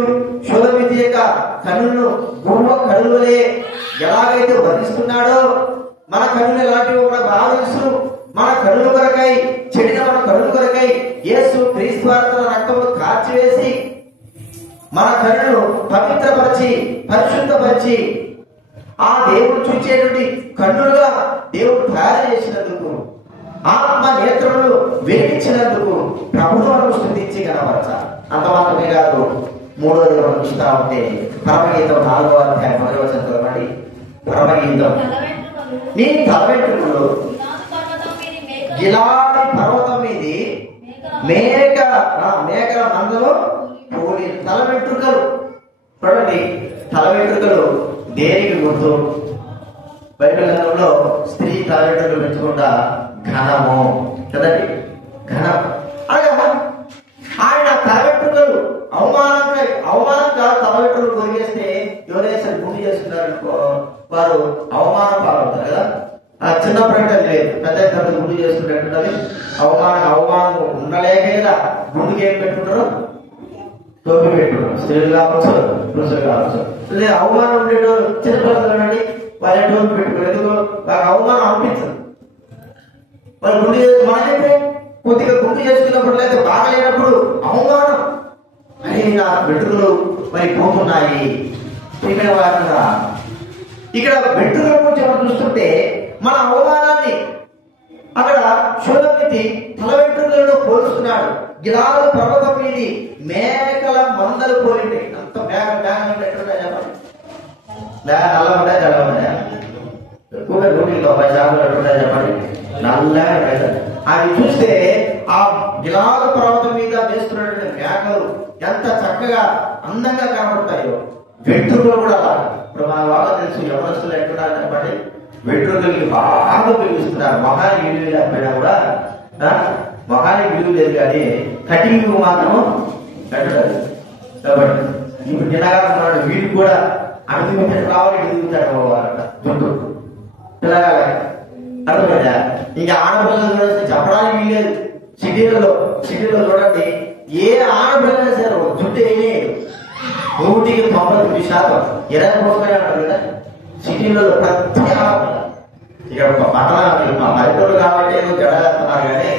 శూలమితి యొక్క కన్నులను గుమ్మ కన్నులే ఎలాగైతే వర్ణిస్తున్నాడో, మన కన్నులు ఎలాంటివి కూడా బాగా తెలుసు. మన కన్నుల కొరకై, చెడిన మన కన్నుల కొరకై యేసు క్రీస్తు వారి తన రక్తము కార్చివేసి మన కన్నులను పవిత్రపరిచి పరిశుద్ధపరిచి ఆ దేవుడు చూచేటువంటి కన్నులుగా దేవుడు తయారు చేసినందుకు, ఆత్మ నేత్రములు వెలిగించినందుకు ప్రభువును మనం స్తుతించి కనబరచాలి. అంత మాత్రమే కాదు, 3వ మనం చూస్తా ఉంటే పరమగీతం 4వ అధ్యాయం 1వ వచనం. పరమగీతం, నీ తలవెంట్రుకలు గిలాది పర్వతం మీది మేకల మందలో పోలి. తలవెంట్రుకలు చూడండి, తలవెంట్రుకలు దేనికి గుర్తు? బైబిల్ గ్రంథంలో స్త్రీ తలవెంట్రుకలు పెంచకుండా ఘనము కదండి, ఘనం. అనగా ఆయన తలవెంట్రుకలు అవమానంగా తలవెంట్రుకలు కొరిగేస్తే ఎవరైనా సరే గుండు చేస్తున్నారనుకో, వారు అవమానం పాలవుతారు కదా. చిన్నప్పుడు అంటే లేదు, పెద్ద తర్వాత గుండు చేసుకున్నట్టు అవమానం ఉండలేక గుండుకి ఏం పెట్టుకుంటారు? టోపీ పెట్టుకుంటారు. స్త్రీలు కావచ్చు, పురుషులు కావచ్చు. అవమానం ఉండేటోళ్ళు చిన్నపిల్లలండి, వాళ్ళ టోపీ పెట్టుకుంటారు. ఎందుకు? వాళ్ళకి అవమానం అనిపించదు. వాళ్ళు గుండు చేసి మనకైతే కొద్దిగా గుండు చేసుకున్నప్పుడు లేదా బాగలేనప్పుడు అవమానం, అని నా వెంట్రుకలు మరి పోతున్నాయి. ఇక్కడ వెంట్రుకల గురించి మనం చూస్తుంటే మన అవమానాన్ని అక్కడ శూలమితి తల వెంట్రుకలను పోలుస్తున్నాడు. గిలాదు పర్వతం మీది మేకల మందలు పోలింది. అంత మేకలు ఎట్లున్నాయి చెప్పండి? నల్ల ఉంటాయి, తెల్ల ఉన్నాయా? ఎక్కువగా 190 శాతం ఎట్లున్నాయి చెప్పండి? నల్లగా ఉంటాయి. అది చూస్తే ఆ గిలాదు పర్వతం మీద వేస్తున్నటువంటి మేకలు ఎంత చక్కగా అందంగా కనబడతాయో, వెంట్రుకలు కూడా అలా. ఇప్పుడు మన వాళ్ళ తెలుసు ఎవరస్తులు ఎట్లున్నారు చెప్పండి? వెంట్రుకలకి బాగా పెరుగుతున్నారు. మొహానికి విలువ లేకపోయినా కూడా మొహానికి విలువ లేదు, కానీ కటింగ్ మాత్రం కట్టుతారు. కాబట్టి ఇప్పుడు చిన్నగా వీళ్ళు కూడా అడుగుతాడు కావాలి ఎదుగుతాడు దుడ్డు పిల్లగా అర్థమైందా? ఇంకా ఆడపిల్లలు కూడా చెప్పడానికి వీలేదు. సిటీలో చూడండి, ఏ ఆడపిల్లైనా సరే జుట్టు వేయలేదు. 99% 20% అంటారు కదా సిటీలో ప్రతి ఆడపిల్ల. ఇక్కడ పల్లెటూరు కాబట్టి ఏదో జడేస్తున్నారు, కానీ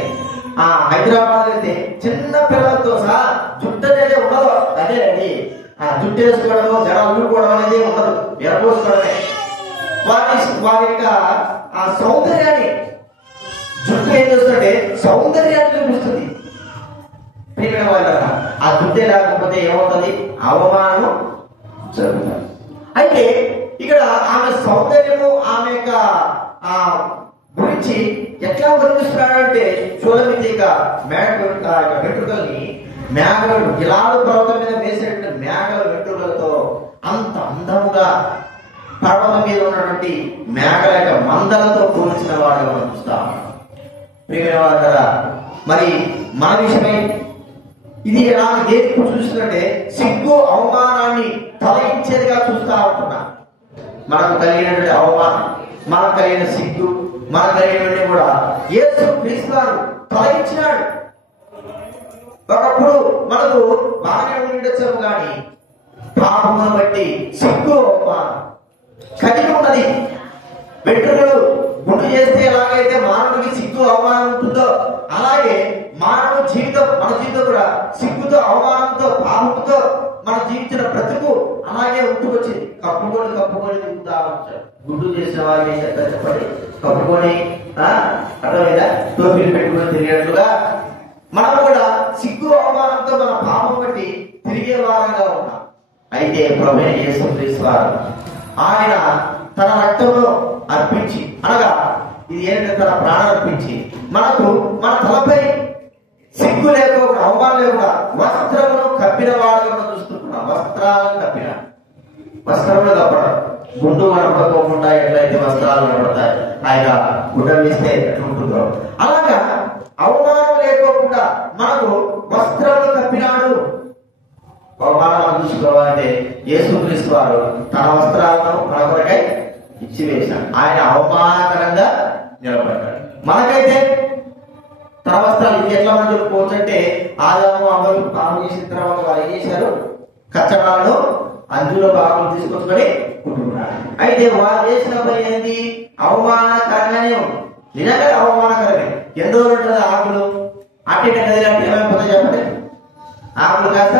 హైదరాబాద్ అయితే చిన్న పిల్లలతో సహా జుట్టు అనేది ఉండదు. అదే అది జుట్టు వేసుకోవడం, జడ అల్లుకోవడం అనేది ఉండదు, ఎరపోసుకోవడమే. వారి యొక్క ఆ సౌందర్యాన్ని, జుట్టు ఏం చేస్తుంటే సౌందర్యాన్ని చూపిస్తుంది. ఆ జుట్టే లేకపోతే ఏమవుతుంది? అవమానం జరుగుతుంది. అయితే ఇక్కడ ఆమె సౌందర్యము, ఆమె యొక్క గురించి ఎట్లా వర్ణిస్తున్నాడంటే చూడమితి వెంట్రుకల్ని మేఘలు గిలాడు పర్వతం మీద వేసేటువంటి మేఘల వెంట్రుకలతో అంత అందముగా పర్వతం మీద ఉన్నటువంటి మేఘల యొక్క మందలతో పోల్చిన వాడు మనం చూస్తాం. ప్రియమైన వారు కదా, మరి మన విషయమై ఇది ఎలా దేనికి చూస్తుందంటే సిగ్గు అవమానాన్ని తొలగించేదిగా చూస్తా ఉంటున్నా. మనకు కలిగినటువంటి అవమానం, మనకు కలిగిన సిగ్గు, మనకు కలిగినటువంటి కూడా యేసు క్రీస్తు వారు తొలగించినాడు. ఒకప్పుడు మనకు బాగానే ఉండొచ్చాము, కానీ పాపమును బట్టి సిగ్గు అవమానం కలిగి ఉన్నది. వెంట్రుకలు గుండు చేస్తే ఎలాగైతే మానవుడికి సిగ్గు అవమానం ఉంటుందో, అలాగే మానవ జీవితం, మన జీవితం కూడా సిగ్గుతో, అవమానంతో, పాపంతో మన జీవించిన బ్రతుకు అలాగే ఉంటూ వచ్చింది. కప్పుకొని దిగుతా వచ్చారు. గుడ్డు చేసిన వారికి చెప్పండి, కప్పుకొని అర్థమైందా, టోపీలు పెట్టుకొని తిరిగినట్లుగా మనం కూడా సిగ్గు అవమానంతో మన పాపం బట్టి తిరిగే వారంగా ఉన్నాం. అయితే ప్రభువైన యేసుక్రీస్తు వారు ఆయన తన రక్తంలో అర్పించి, అనగా ఇది ఏంటంటే తన ప్రాణం అర్పించి మనకు మన తలపై సిగ్గు లేకుండా, అవమానం లేకుండా వస్త్రమును కప్పిన వాడుగా మనం చూస్తున్నాం. వస్త్రములు కప్పడం, గుండు కనపడకోకుండా ఎట్లయితే వస్త్రాలు కనపడతాయి, ఆయన గుడ్డ వేస్తే ఎట్లుంటుందో అలాగా అవమానం లేకోకుండా మనకు వస్త్రములు కప్పినాడు. అవమానం చూసుకోవాలంటే యేసుక్రీస్తు వారు తన వస్త్రాలను మన కొరకై ఇచ్చి వేశాడు. ఆయన అవమానకరంగా నిలబడ్డాడు. మనకైతే తన వస్త్రాలు ఇది ఎట్లా మనం చెప్పుకోవచ్చు అంటే, ఆదాము అవ్వలు పాపం చేసిన తర్వాత వారు ఏం చేశారు? కచ్చడాలను అందులో భాగం తీసుకొచ్చుకొని కుట్టుకున్నారు. అయితే వారు చేసిన పని ఏంటి? అవమానకరంగానే ఉంది. నిజంగా అవమానకరమే. ఎంతో ఉంటుంది ఆకులు అట్టి కదిలినట్టు ఏమైపోతే చెప్పండి, ఆకులు కాస్త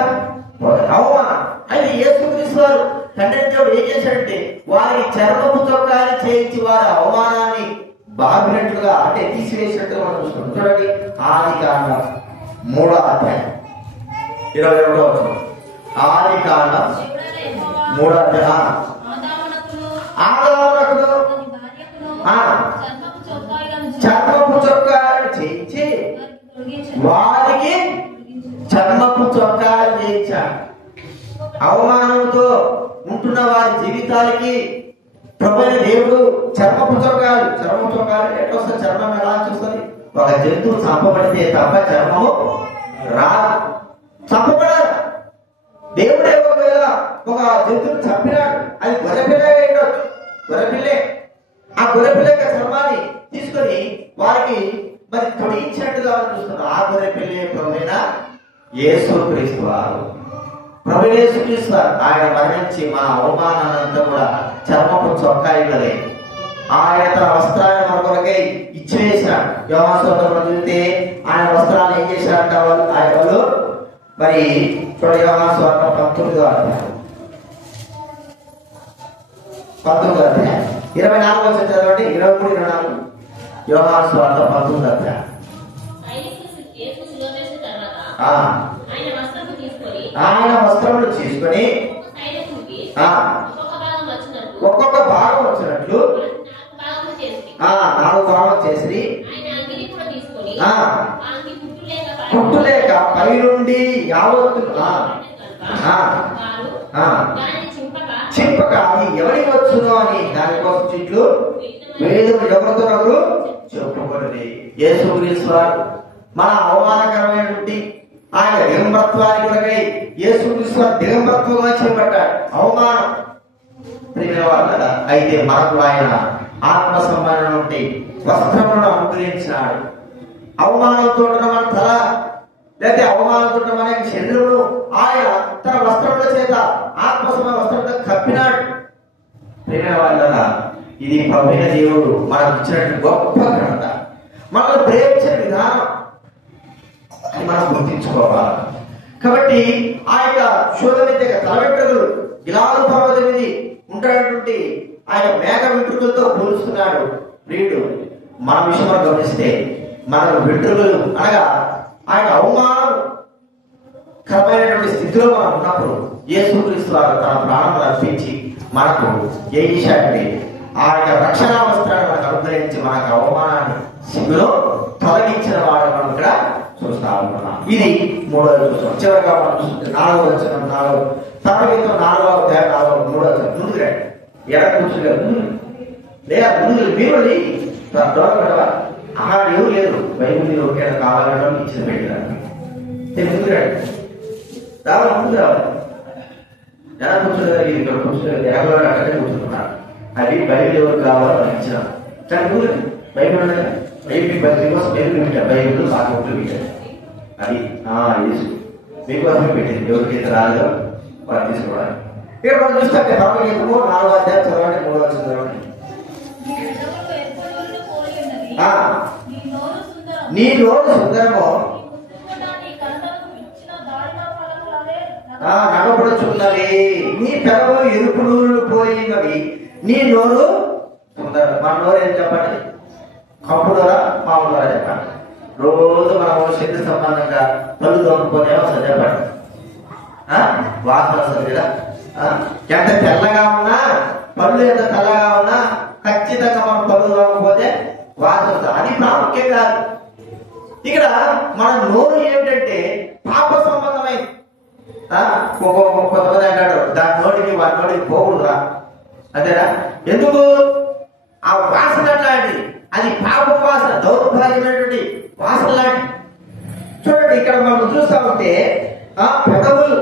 అవమానం. అయితే యేసుక్రీస్తు వారు తండ్రి దేవుడు ఏం చేశాడంటే వారి చర్మపు చొక్కాన్ని చేయించి వారి అవమానాన్ని బాగినట్లుగా, అంటే తీసివేసినట్టుగా మనం చూస్తున్నాం. చూడండి, ఆదికాండం 3:22. ఆదికాండం 3:22. ఆదామునకును చర్మపు చొక్కాలను చేయించి వారికి చర్మపు చొక్కాలు చేయించాడు. అవమానంతో ఉంటున్న వారి జీవితాలకి ప్రభువైన దేవుడు చర్మపు చొక్కాలు ఎట్లా వస్తుంది? చర్మం ఎలా చూస్తుంది? ఒక జంతువు చంపబడితే తప్ప చర్మము రాదు, చంపబడాలి. దేవుడే ఒకవేళ ఒక జంతువుని చంపినాడు, అది గొర్రెపిల్లే ఉండొచ్చు, గొర్రెపిల్లే. ఆ గొర్రెపిల్ల యొక్క చర్మాన్ని తీసుకొని వారికి మరి తొడిగించినట్టుగా చూస్తున్నారు. ఆ గొర్రెపిల్లే ప్రభువైన యేసుక్రీస్తు వారు. ప్రభువైన యేసుక్రీస్తు వారు ఆయన మరణించి మా అవమానాన్నంతా కూడా చర్మపు చొక్కా ఇవ్వలే, ఆయన తన వస్త్రాన్ని మన కొరకై ఇచ్చివేశాడు. యోహాను సువార్తలో చూస్తే ఆయన వస్త్రాలు ఏం చేశారంట ఆయన వాళ్ళు మరి చూడండి, యోహాను సువార్త 19వ అధ్యాయం 24 వచ్చిన చదవండి, 23-24. యోహాను సువార్త 19వ అధ్యాయం. ఆయన వస్త్రములు తీసుకొని ఒక్కొక్క భాగం వచ్చినట్లు 4 భాగం చేసి కుట్టులేక పై నుండి యావత్తు చింపక అది ఎవరికి వచ్చును అని దానికోసం చెట్లు వేదం ఎవరితో నాకు చెప్పుకున్నది. యేసుక్రీస్తు వారు మన అవమానకరమైనటువంటి ఆయన దిగంబరత్వానికి కొరకై యేసుక్రీస్తు వారు దిగంబరత్వంగా చేపట్టాడు. అవమానం ప్రియమైన వాళ్ళ అయితే మనకు ఆయన ఆత్మ సంబంధం వస్త్రములను అనుగ్రహించినాడు. అవమానంతో మన తల లేకపోతే అవమానంతో మన శరీరమును ఆయన తన వస్త్రముల చేత ఆత్మ సంబంధ వస్త్రంతో కప్పినాడు. ప్రియమైన వాళ్ళ ఇది ప్రభువైన దేవుడు మనకు ఇచ్చినట్టు గొప్ప ఘనత, మనల్ని ప్రేమించిన విధానం అని మనం గుర్తించుకోవాలి. కాబట్టి ఆ యొక్క శోధన తల వెంట్రుకలు గిలాదు పర్వతం మీద ఉంటున్నటువంటి ఆయన మేఘ వెంట్రుకలతో పోలుస్తున్నాడు ప్రియుడు. మన విషయంలో గమనిస్తే మన వెంట్రుకలు అనగా ఆయన అవమానకరమైనటువంటి స్థితిలో మనం ఉన్నప్పుడు యేసుక్రీస్తు వారు తన ప్రాణం అర్పించి మనకు ఏ విషయాన్ని ఆ యొక్క రక్షణ వస్త్రాన్ని మనకు అనుగ్రహించి మనకు అవమానాన్ని సిగ్గులో తొలగించిన వాడు మనం ఇక్కడ చూస్తా ఉంటున్నాం. ఇది మూడవ చూస్తాం. చివరిగా మనం చూస్తే 4వ వచనం 4వ తరగతిలో 4వ అధ్యాయం 4వ 3వ వచనం ముందుకు రండి. ఎడ కూర్చుంటారు లేదా ముందు మీరు పెట్టవా అక్కడ ఎవరు లేదు బైబుల్ మీరు ఒకేలా కావాలనడం ఇచ్చిన పెట్టారు. ముందు రండి రావాలి, ముందు రావాలి. ఎలా కూర్చోలేదు ఇక్కడ కూర్చోలేదు ఎక్కడ అక్కడే కూర్చుంటున్నారు. అది బైబిల్ ఎవరు కావాలో ఇచ్చిన కానీ ముందు బైబిల్ బైబిల్ కోసం బైబిల్ పెట్టారు. బైబిల్ బాగా పెట్టారు. అది యేసు మీకోసమే పెట్టింది. ఎవరికైతే రాలేదో వారు తీసుకోవడానికి. ఇక్కడ మనం చూస్తే పరమగీతము 4వ అధ్యాయం చదవండి, 3వ వచనం చదవండి. నీ నోరు సుందరము నడపడుచున్నవి, నీ పెదవులు ఎరుపు నూనెలు పోయినవి, నీ నోరు సుందరం. మన నోరు ఏం చెప్పండి? కప్పు ద్వారా మామూలు ద్వారా చెప్పండి. రోజు మనం శరీర సంబంధంగా పళ్ళు తోముకునే ఒకసారి చెప్పండి. వాసన వస్తుంది కదా. ఎంత తెల్లగా ఉన్నా పళ్ళు ఎంత తెల్లగా ఉన్నా ఖచ్చితంగా మనం పళ్ళు తోమకపోతే వాసన వస్తుంది. అది ప్రాముఖ్యం కాదు. ఇక్కడ మన నోరు ఏమిటంటే పాప సంబంధమైంది. కొంతమంది అంటాడు దాని నోటికి వారి నోటికి పోకూడదురా అంతేనా? ఎందుకు? ఆ వాసన లాంటి అది పాప వాసన, దౌర్భాగ్యమైనటువంటి వాసన లాంటి. చూడండి ఇక్కడ మనం చూస్తా ఉంటే పెదవులు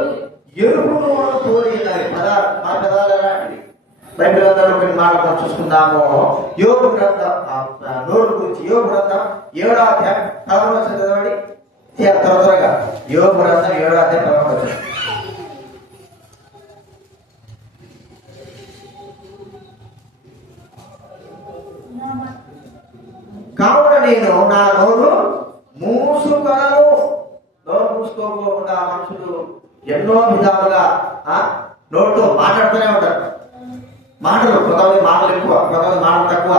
ఎరుపు నూనె పోయినవి పదాలు, మన పెదాలు లాంటివి. బైబిల్ అందరూ కొన్ని మాటలు మనం చూసుకుందాము. యోగు గ్రంథం నోరు గురించి యోగు గ్రంథం 7వ అధ్యాయం 11వ వచనం చదవండి త్వరగా. యోగు గ్రంథం 7వ అధ్యాయం 11వ వచనం. కావున నేను నా నోరు మూసుకొనను. నోరు మూసుకోకుండా మనుషులు ఎన్నో విధాలుగా నోటితో మాట్లాడుతూనే ఉంటారు. మాటలు కొంతమంది మాటలు ఎక్కువ, కొంతమంది మాటలు తక్కువ.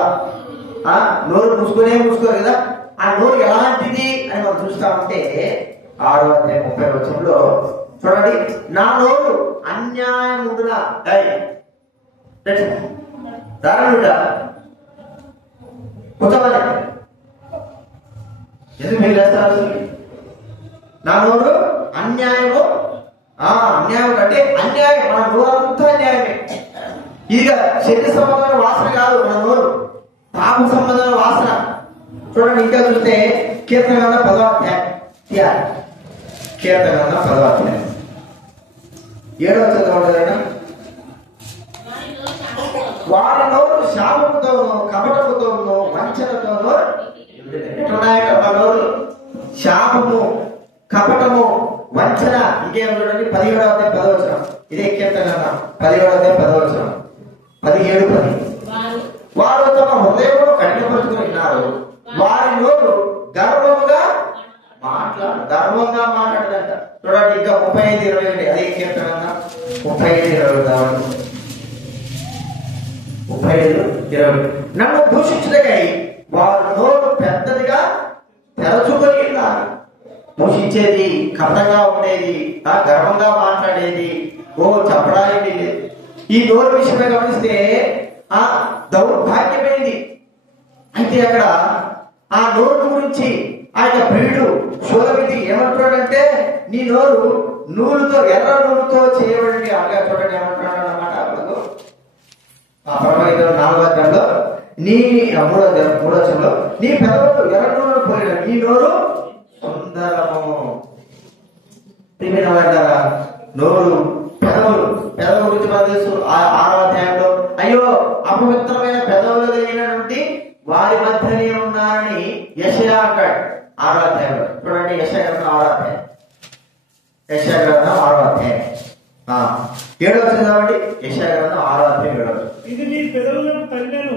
నోరు మూసుకోరు కదా. ఆ నోరు ఎలాంటిది అని మనం చూస్తా ఉంటే 6వ అధ్యాయం 30వ వచనంలో చూడండి. నా నోరు అన్యాయముండున దారుణుడా కొంతమంది ఎందుకు మీరు వేస్తారు? నా నోరు అన్యాయము. అన్యాయం అంటే అన్యాయం. మన నోరు అంతా అన్యాయమే. ఇదిగా శరీర సంబంధమైన వాసన కాదు మన నోరు, పాప సంబంధమైన వాసన. చూడండి ఇంకా చూస్తే కీర్తన గ్రంథం 10వ అధ్యాయం 7వ అధ్యాయం 7వ చదవడం. వారి నోరు శాపముతోనూ కపటముతోనూ వంచనతోనూ ఎట్లున్నాయట మా నోరు? శాపము, కపటము, వంచన. ఇంకేం చూడండి 17వ అధ్యాయం 10వ వచనం. ఇదే కీర్తన 17వ అధ్యాయం 10వ వచనం 17:10. వారు తమ హృదయమును కఠినపరుచుకుని ఉన్నారు, వారి నోరు గర్వంగా మాట్లాడదంట. చూడండి ఇంకా 35:20. అదే కీర్తన 35:20. నన్ను దూషించుటకై వారు నోరు పెద్దదిగా తెరచుకొని ఉన్నారు. దూషించేది, కపటంగా ఉండేది, గర్వంగా మాట్లాడేది, చెప్పడానికి ఈ నోరు విషయమే గమనిస్తే దౌర్భాగ్యమైనది. అయితే అక్కడ ఆ నోరు గురించి ఆయన ప్రియుడు శోధమితి ఏమంటున్నాడంటే నీ నోరు నూలుతో, ఎర్ర నూలుతో చేయబడి. అలాగే చూడండి ఏమంటున్నాడు అన్నమాట. ఆ పరమగీతం 4వ అధ్యాయంలో నీ మూడో నీ పెదవులు ఎర్రనూనె పోలిన నీ నోరు సుందరము. ప్రియమైన వారులారా, నోరు పెదవుల గురించి మనకు తెలుసు. 6వ అధ్యాయంలో అయ్యో అపవిత్రమైన పెదవులు కలిగినటువంటి వారి మధ్యనే ఉన్నారని యెషయా అంటాడు. 6వ అధ్యాయంలో చూడండి, యెషయా గ్రంథం 6వ అధ్యాయం, యెషయా గ్రంథం 6వ అధ్యాయం 7వ చదవండి. యెషయా గ్రంథం 6వ అధ్యాయం 7వ. ఇది నీ పెదవులను తగినను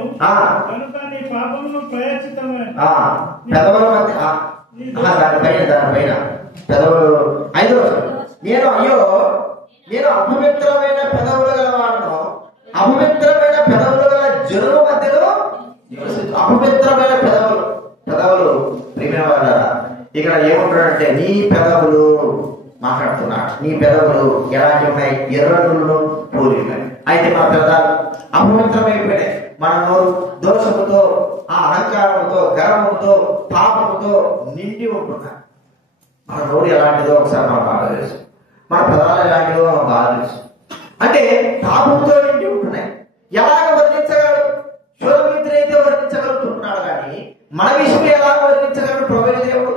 కనుక నీ పాపమును ప్రయత్నితమైన పెదవుల మధ్య దానిపైన పెదవులు 5వ. నేను అపవిత్రమైన పెదవులు గలవాడను, అపవిత్రమైన పెదవులు గల జనుల మధ్యలో అపవిత్రమైన పెదవులు ప్రియమైన వారులారా, ఇక్కడ ఏమంటాడంటే నీ పెదవులు మాట్లాడుతున్నాడు. నీ పెదవులు ఎలాంటి ఉన్నాయి? ఎర్రనులు పోలి ఉన్నాయి. అయితే మన పెదాలు అపవిత్రమైపోయినాయి. మన నోరు దోషముతో, ఆ అహంకారంతో, గర్వంతో, పాపముతో నిండి ఉంటున్నాయి. మన నోరు ఎలాంటిదో ఒకసారి మనం బాగా తెలుసు, మన పెదాలు ఎలాంటిదో మనం బాగా తెలుసు. అంటే పాపంతో నిండి ఉంటున్నాయి. ఎలాగ వర్ణించగలడు? శోధమిత్రైతే వర్ణించగలుగుతున్నాడు, కానీ మన విషయం ఎలా వర్ణించగలడు ప్రభువైన దేవుడు?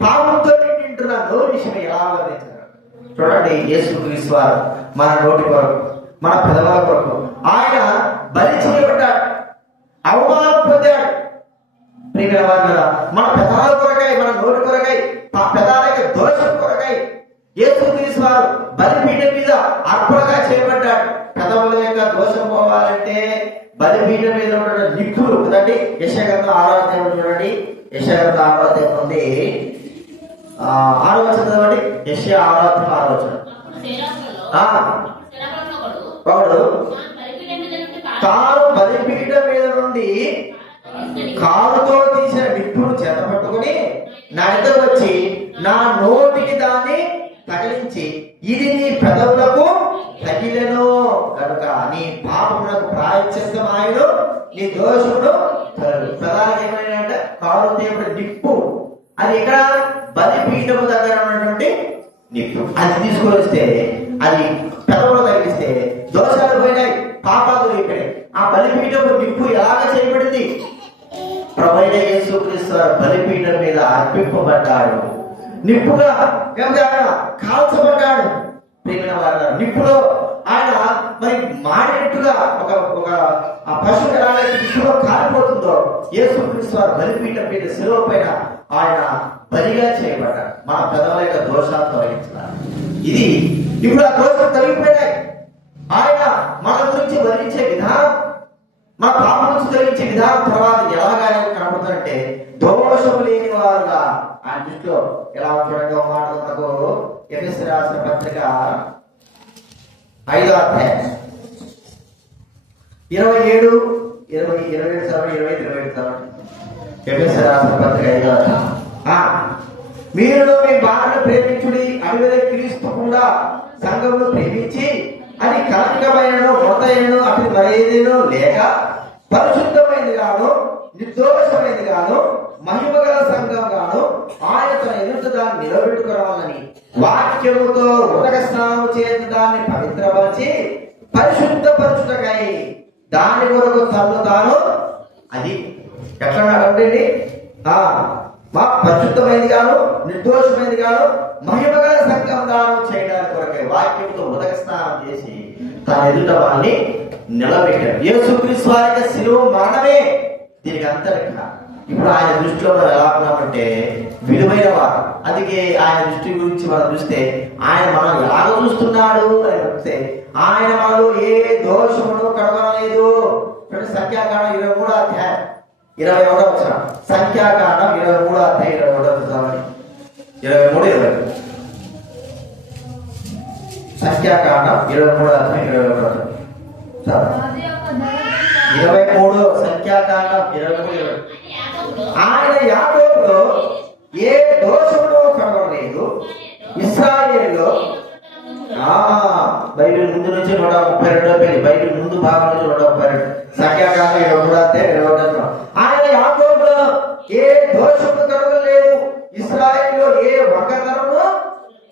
పాపంతో నిండిన నోరు విషయం ఎలా వర్ణించగలడు? చూడండి, యేసుక్రీస్తు వారు మన నోటి కొరకు, మన పెదవుల కొరకు ఆయన బలి చేయబడ్డాడు, అవమానం పొందాడు. ప్రియమైన వారులారా, మన పెదాల కొరకై, మన నోటి కొరకై, పెదాలకి దోషం కొరకై యేసుక్రీస్తు వారు బలిపీఠం మీద అర్పణగా చేయబడ్డాడు. పెదవుల యొక్క దోషం పోవాలంటే బలిపీఠం మీద ఉన్న నిప్పులు కదండి. యెషయా గ్రంథం 6వ అధ్యాయం చూడండి, యెషయా గ్రంథం 6వ అధ్యాయం ఉంది 6వ వచనం చదవండి. యెషయా 6వ అధ్యాయం 6వ వచనం. ఒకడు తాను బలిపీఠం మీద నుండి కాలుతో తీసిన నిప్పును చేత పట్టుకుని నా దగ్గర వచ్చి నా నోటికి దాన్ని తగిలించి, ఇది నీ పెదవులకు తగిలెను కనుక నీ పాపములకు ప్రాయశ్చిత్తం ఆయను, నీ దోషమును తొలగు. పెదాలకు ఏమైనా కాలు దేవుడు నిప్పు, అది ఇక్కడ బలిపీఠము దగ్గర ఉన్నటువంటి నిప్పు. అది తీసుకొని వస్తే, అది పెదవులు తగిలిస్తే దోషాలు పోయినాయి, పాపాలు అయిపోయినాయి. ఆ బలిపీఠము నిప్పు ఎలాగ చేయబడింది? ప్రభువైన యేసుక్రీస్తు బలిపీఠం మీద అర్పింపబడ్డాడు, నిప్పుగా కాల్చబడ్డాడు. ప్రియమైన వారు, నిప్పులో ఆయన మరి మాడినట్టుగా ఒక ఆ పశువు ఎలాగైతే నిప్పులో కాలిపోతుందో, యేసుక్రీస్తు బలిపీఠం మీద శిలువ పైన ఆయన బలిగా చేయబడ్డాడు. మన పెదవుల యొక్క దోషాలు తొలగించాలి. ఇది ఇప్పుడు ఆ దోషం తొలగిపోయినాయి. ఆయన మన గురించి వర్ణించే విధానం, మన పాపం నుంచి తొలగించే విధానం తర్వాత ఎలాగా కనబడుతుందంటే దోషము లేని వారుగా ఆయన దృష్టిలో ఎలా చూడంగా మాట మనకు ఎఫెసీ రాసిన పత్రిక 5వ అధ్యాయం 27 ఎఫెసీ రాసిన పత్రిక 5వ అధ్యాయం. మీరు మీ భార్యను ప్రేమించుడి, అడివే క్రీస్తు కూడా సంఘమును ప్రేమించి అది కలంకమైనను మొదలైనను అటు మరేదేనో లేక పరిశుద్ధమైనది గాను నిర్దోషమైనది గాను మహిమగల సంఘం గాను ఆయన తన ఎదుట దాన్ని నిలబెట్టుకోవాలని వాక్యముతో ఉదక స్నానము చేత దాన్ని పవిత్రపరిచి పరిశుద్ధపరచుటకై దాని కొరకు తను తాను, అది ఎట్లా అడండి, మా పరిశుద్ధమైనది గాను నిర్దోషమైనది గాను మహిమగల సంఘం దానం చేయడానికి కొరకై వాక్యంతో ఉదక స్నానం చేసి తన ఎదుట వాళ్ళని నిలబెట్టాడు. యేసుక్రీస్తు వారి శిలువ మరణమే దీనికి అంతరిక. ఇప్పుడు ఆయన దృష్టిలో మనం ఎలా ఉన్నామంటే విలువైన వారు. అందుకే ఆయన దృష్టి గురించి మనం చూస్తే ఆయన మనం ఎలాగ చూస్తున్నాడు అని చెప్తే ఆయన మనలో ఏ దోషమును కడగలేదు. సంఖ్యాకాండం 23వ అధ్యాయం 21వ వచనం. సంఖ్యాకాండం 23వ అధ్యాయం 21వ వచనం. 23 సంఖ్యాకాండం 23వ అధ్యాయం 21వ వచనం. 23 సంఖ్యాకాండం 23. ఆయన యాకోబులో ఏ దోషమును కనబడలేదు, ఇశ్రాయేలులో బైబిల్ ముందు నుంచి 132వ పేజీ, బైబిల్ ముందు భాగం నుంచి 132, సంఖ్యాకాండం 23వ అధ్యాయం 21వ. ఆయన యాకోబులో ఏ దోషమును కనబడలేదు, ఇశ్రాయేలులో ఏ వంకతనమును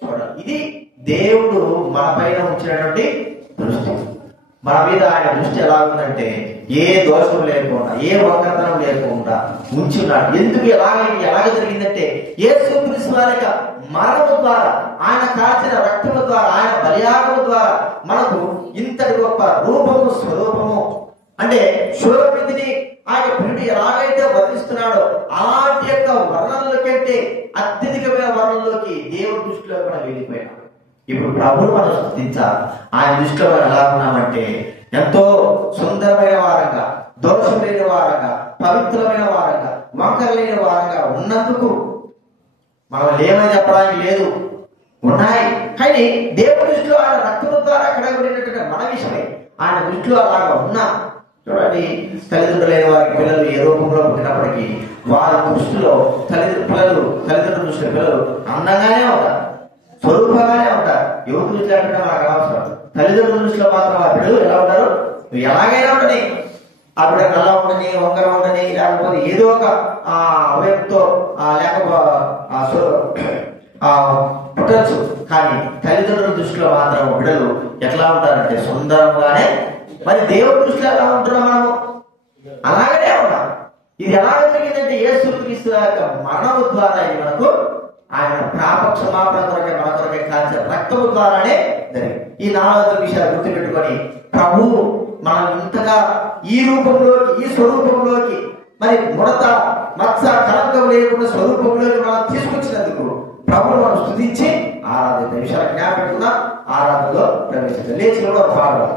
చూడాలి. ఇది దేవుడు మన పైన ఉంచినటువంటి దృష్టి. మన మీద ఆయన దృష్టి ఎలా ఉందంటే ఏ దోషం లేకుండా ఏ వంకరతనం లేకుండా ఉంచున్నాడు. ఎందుకు ఎలాగ జరిగిందంటే యేసుక్రీస్తు వారి యొక్క మరణము ద్వారా, ఆయన కాచిన రక్తము ద్వారా, ఆయన బలియాగము ద్వారా మనకు ఇంతటి గొప్ప రూపము స్వరూపము అంటే శూరప్రతిని ఆయన పిలుడు ఎలాగైతే వర్ణిస్తున్నాడో అలాంటి యొక్క వర్ణనల కంటే అత్యధికమైన వర్ణంలోకి దేవుడి దృష్టిలో మనం వెళ్ళిపోయినాం. ఇప్పుడు ప్రభువు మనం స్తుతించాలి. ఆయన దృష్టిలో మనం ఎలా ఉన్నామంటే ఎంతో సుందరమైన వారంగా, దోషం లేని వారంగా, పవిత్రమైన వారంగా, వంకర లేని వారంగా ఉన్నందుకు మనం లేమని చెప్పడానికి లేదు, ఉన్నాయి. కానీ దేవుడి దృష్టిలో ఆయన రక్తము ద్వారా కడగబడినటువంటి మన విషయమే ఆయన దృష్టిలో అలాగా ఉన్నా. చూడండి, తల్లిదండ్రులు లేని వారికి పిల్లలు ఏ రూపంలో పుట్టినప్పటికీ వారి దృష్టిలో తల్లిదండ్రుల దృష్టిలో పిల్లలు అందంగానే ఉంటారు, స్వరూపంగానే ఉంటారు. ఎవరి దృష్టిలో అంటే మనకు అనవసరం. తల్లిదండ్రుల దృష్టిలో మాత్రం ఆ పిల్లలు ఎలా ఉంటారు, నువ్వు ఎలాగైనా ఉండని, ఆవిడ నల్ల ఉండని, వంకర ఉండని, లేకపోతే ఏదో ఒక అవయంతో పుట్టచ్చు. కానీ తల్లిదండ్రుల దృష్టిలో మాత్రం బిడ్డలు ఎట్లా ఉంటారంటే సుందరంగానే. మరి దేవుడి దృష్టిలో ఎలా ఉంటున్నాం మనము? అలాగనే ఉన్నాం. ఇది ఎలాగ జరిగిందంటే యేసుక్రీస్తు యొక్క మరణము ద్వారా ఇది మనకు ఆయన పాప క్షమాపణ కొరకే మన కొరకే కాల్చిన రక్తము ద్వారానే జరిగింది. ఈ 4 విషయాలు గుర్తుపెట్టుకొని ప్రభువు మనం ఇంతగా ఈ రూపంలోకి, ఈ స్వరూపంలోకి, మరి ముడత మత్స కలంకం లేకుండా స్వరూపంలోకి మనం తీసుకొచ్చినందుకు ప్రభువు మనం స్తుతించి ఆరాధన విషయాలు జ్ఞాపకం ఆరాధనలో ప్రవేశించాలి. లేచి కూడా పాడదాం.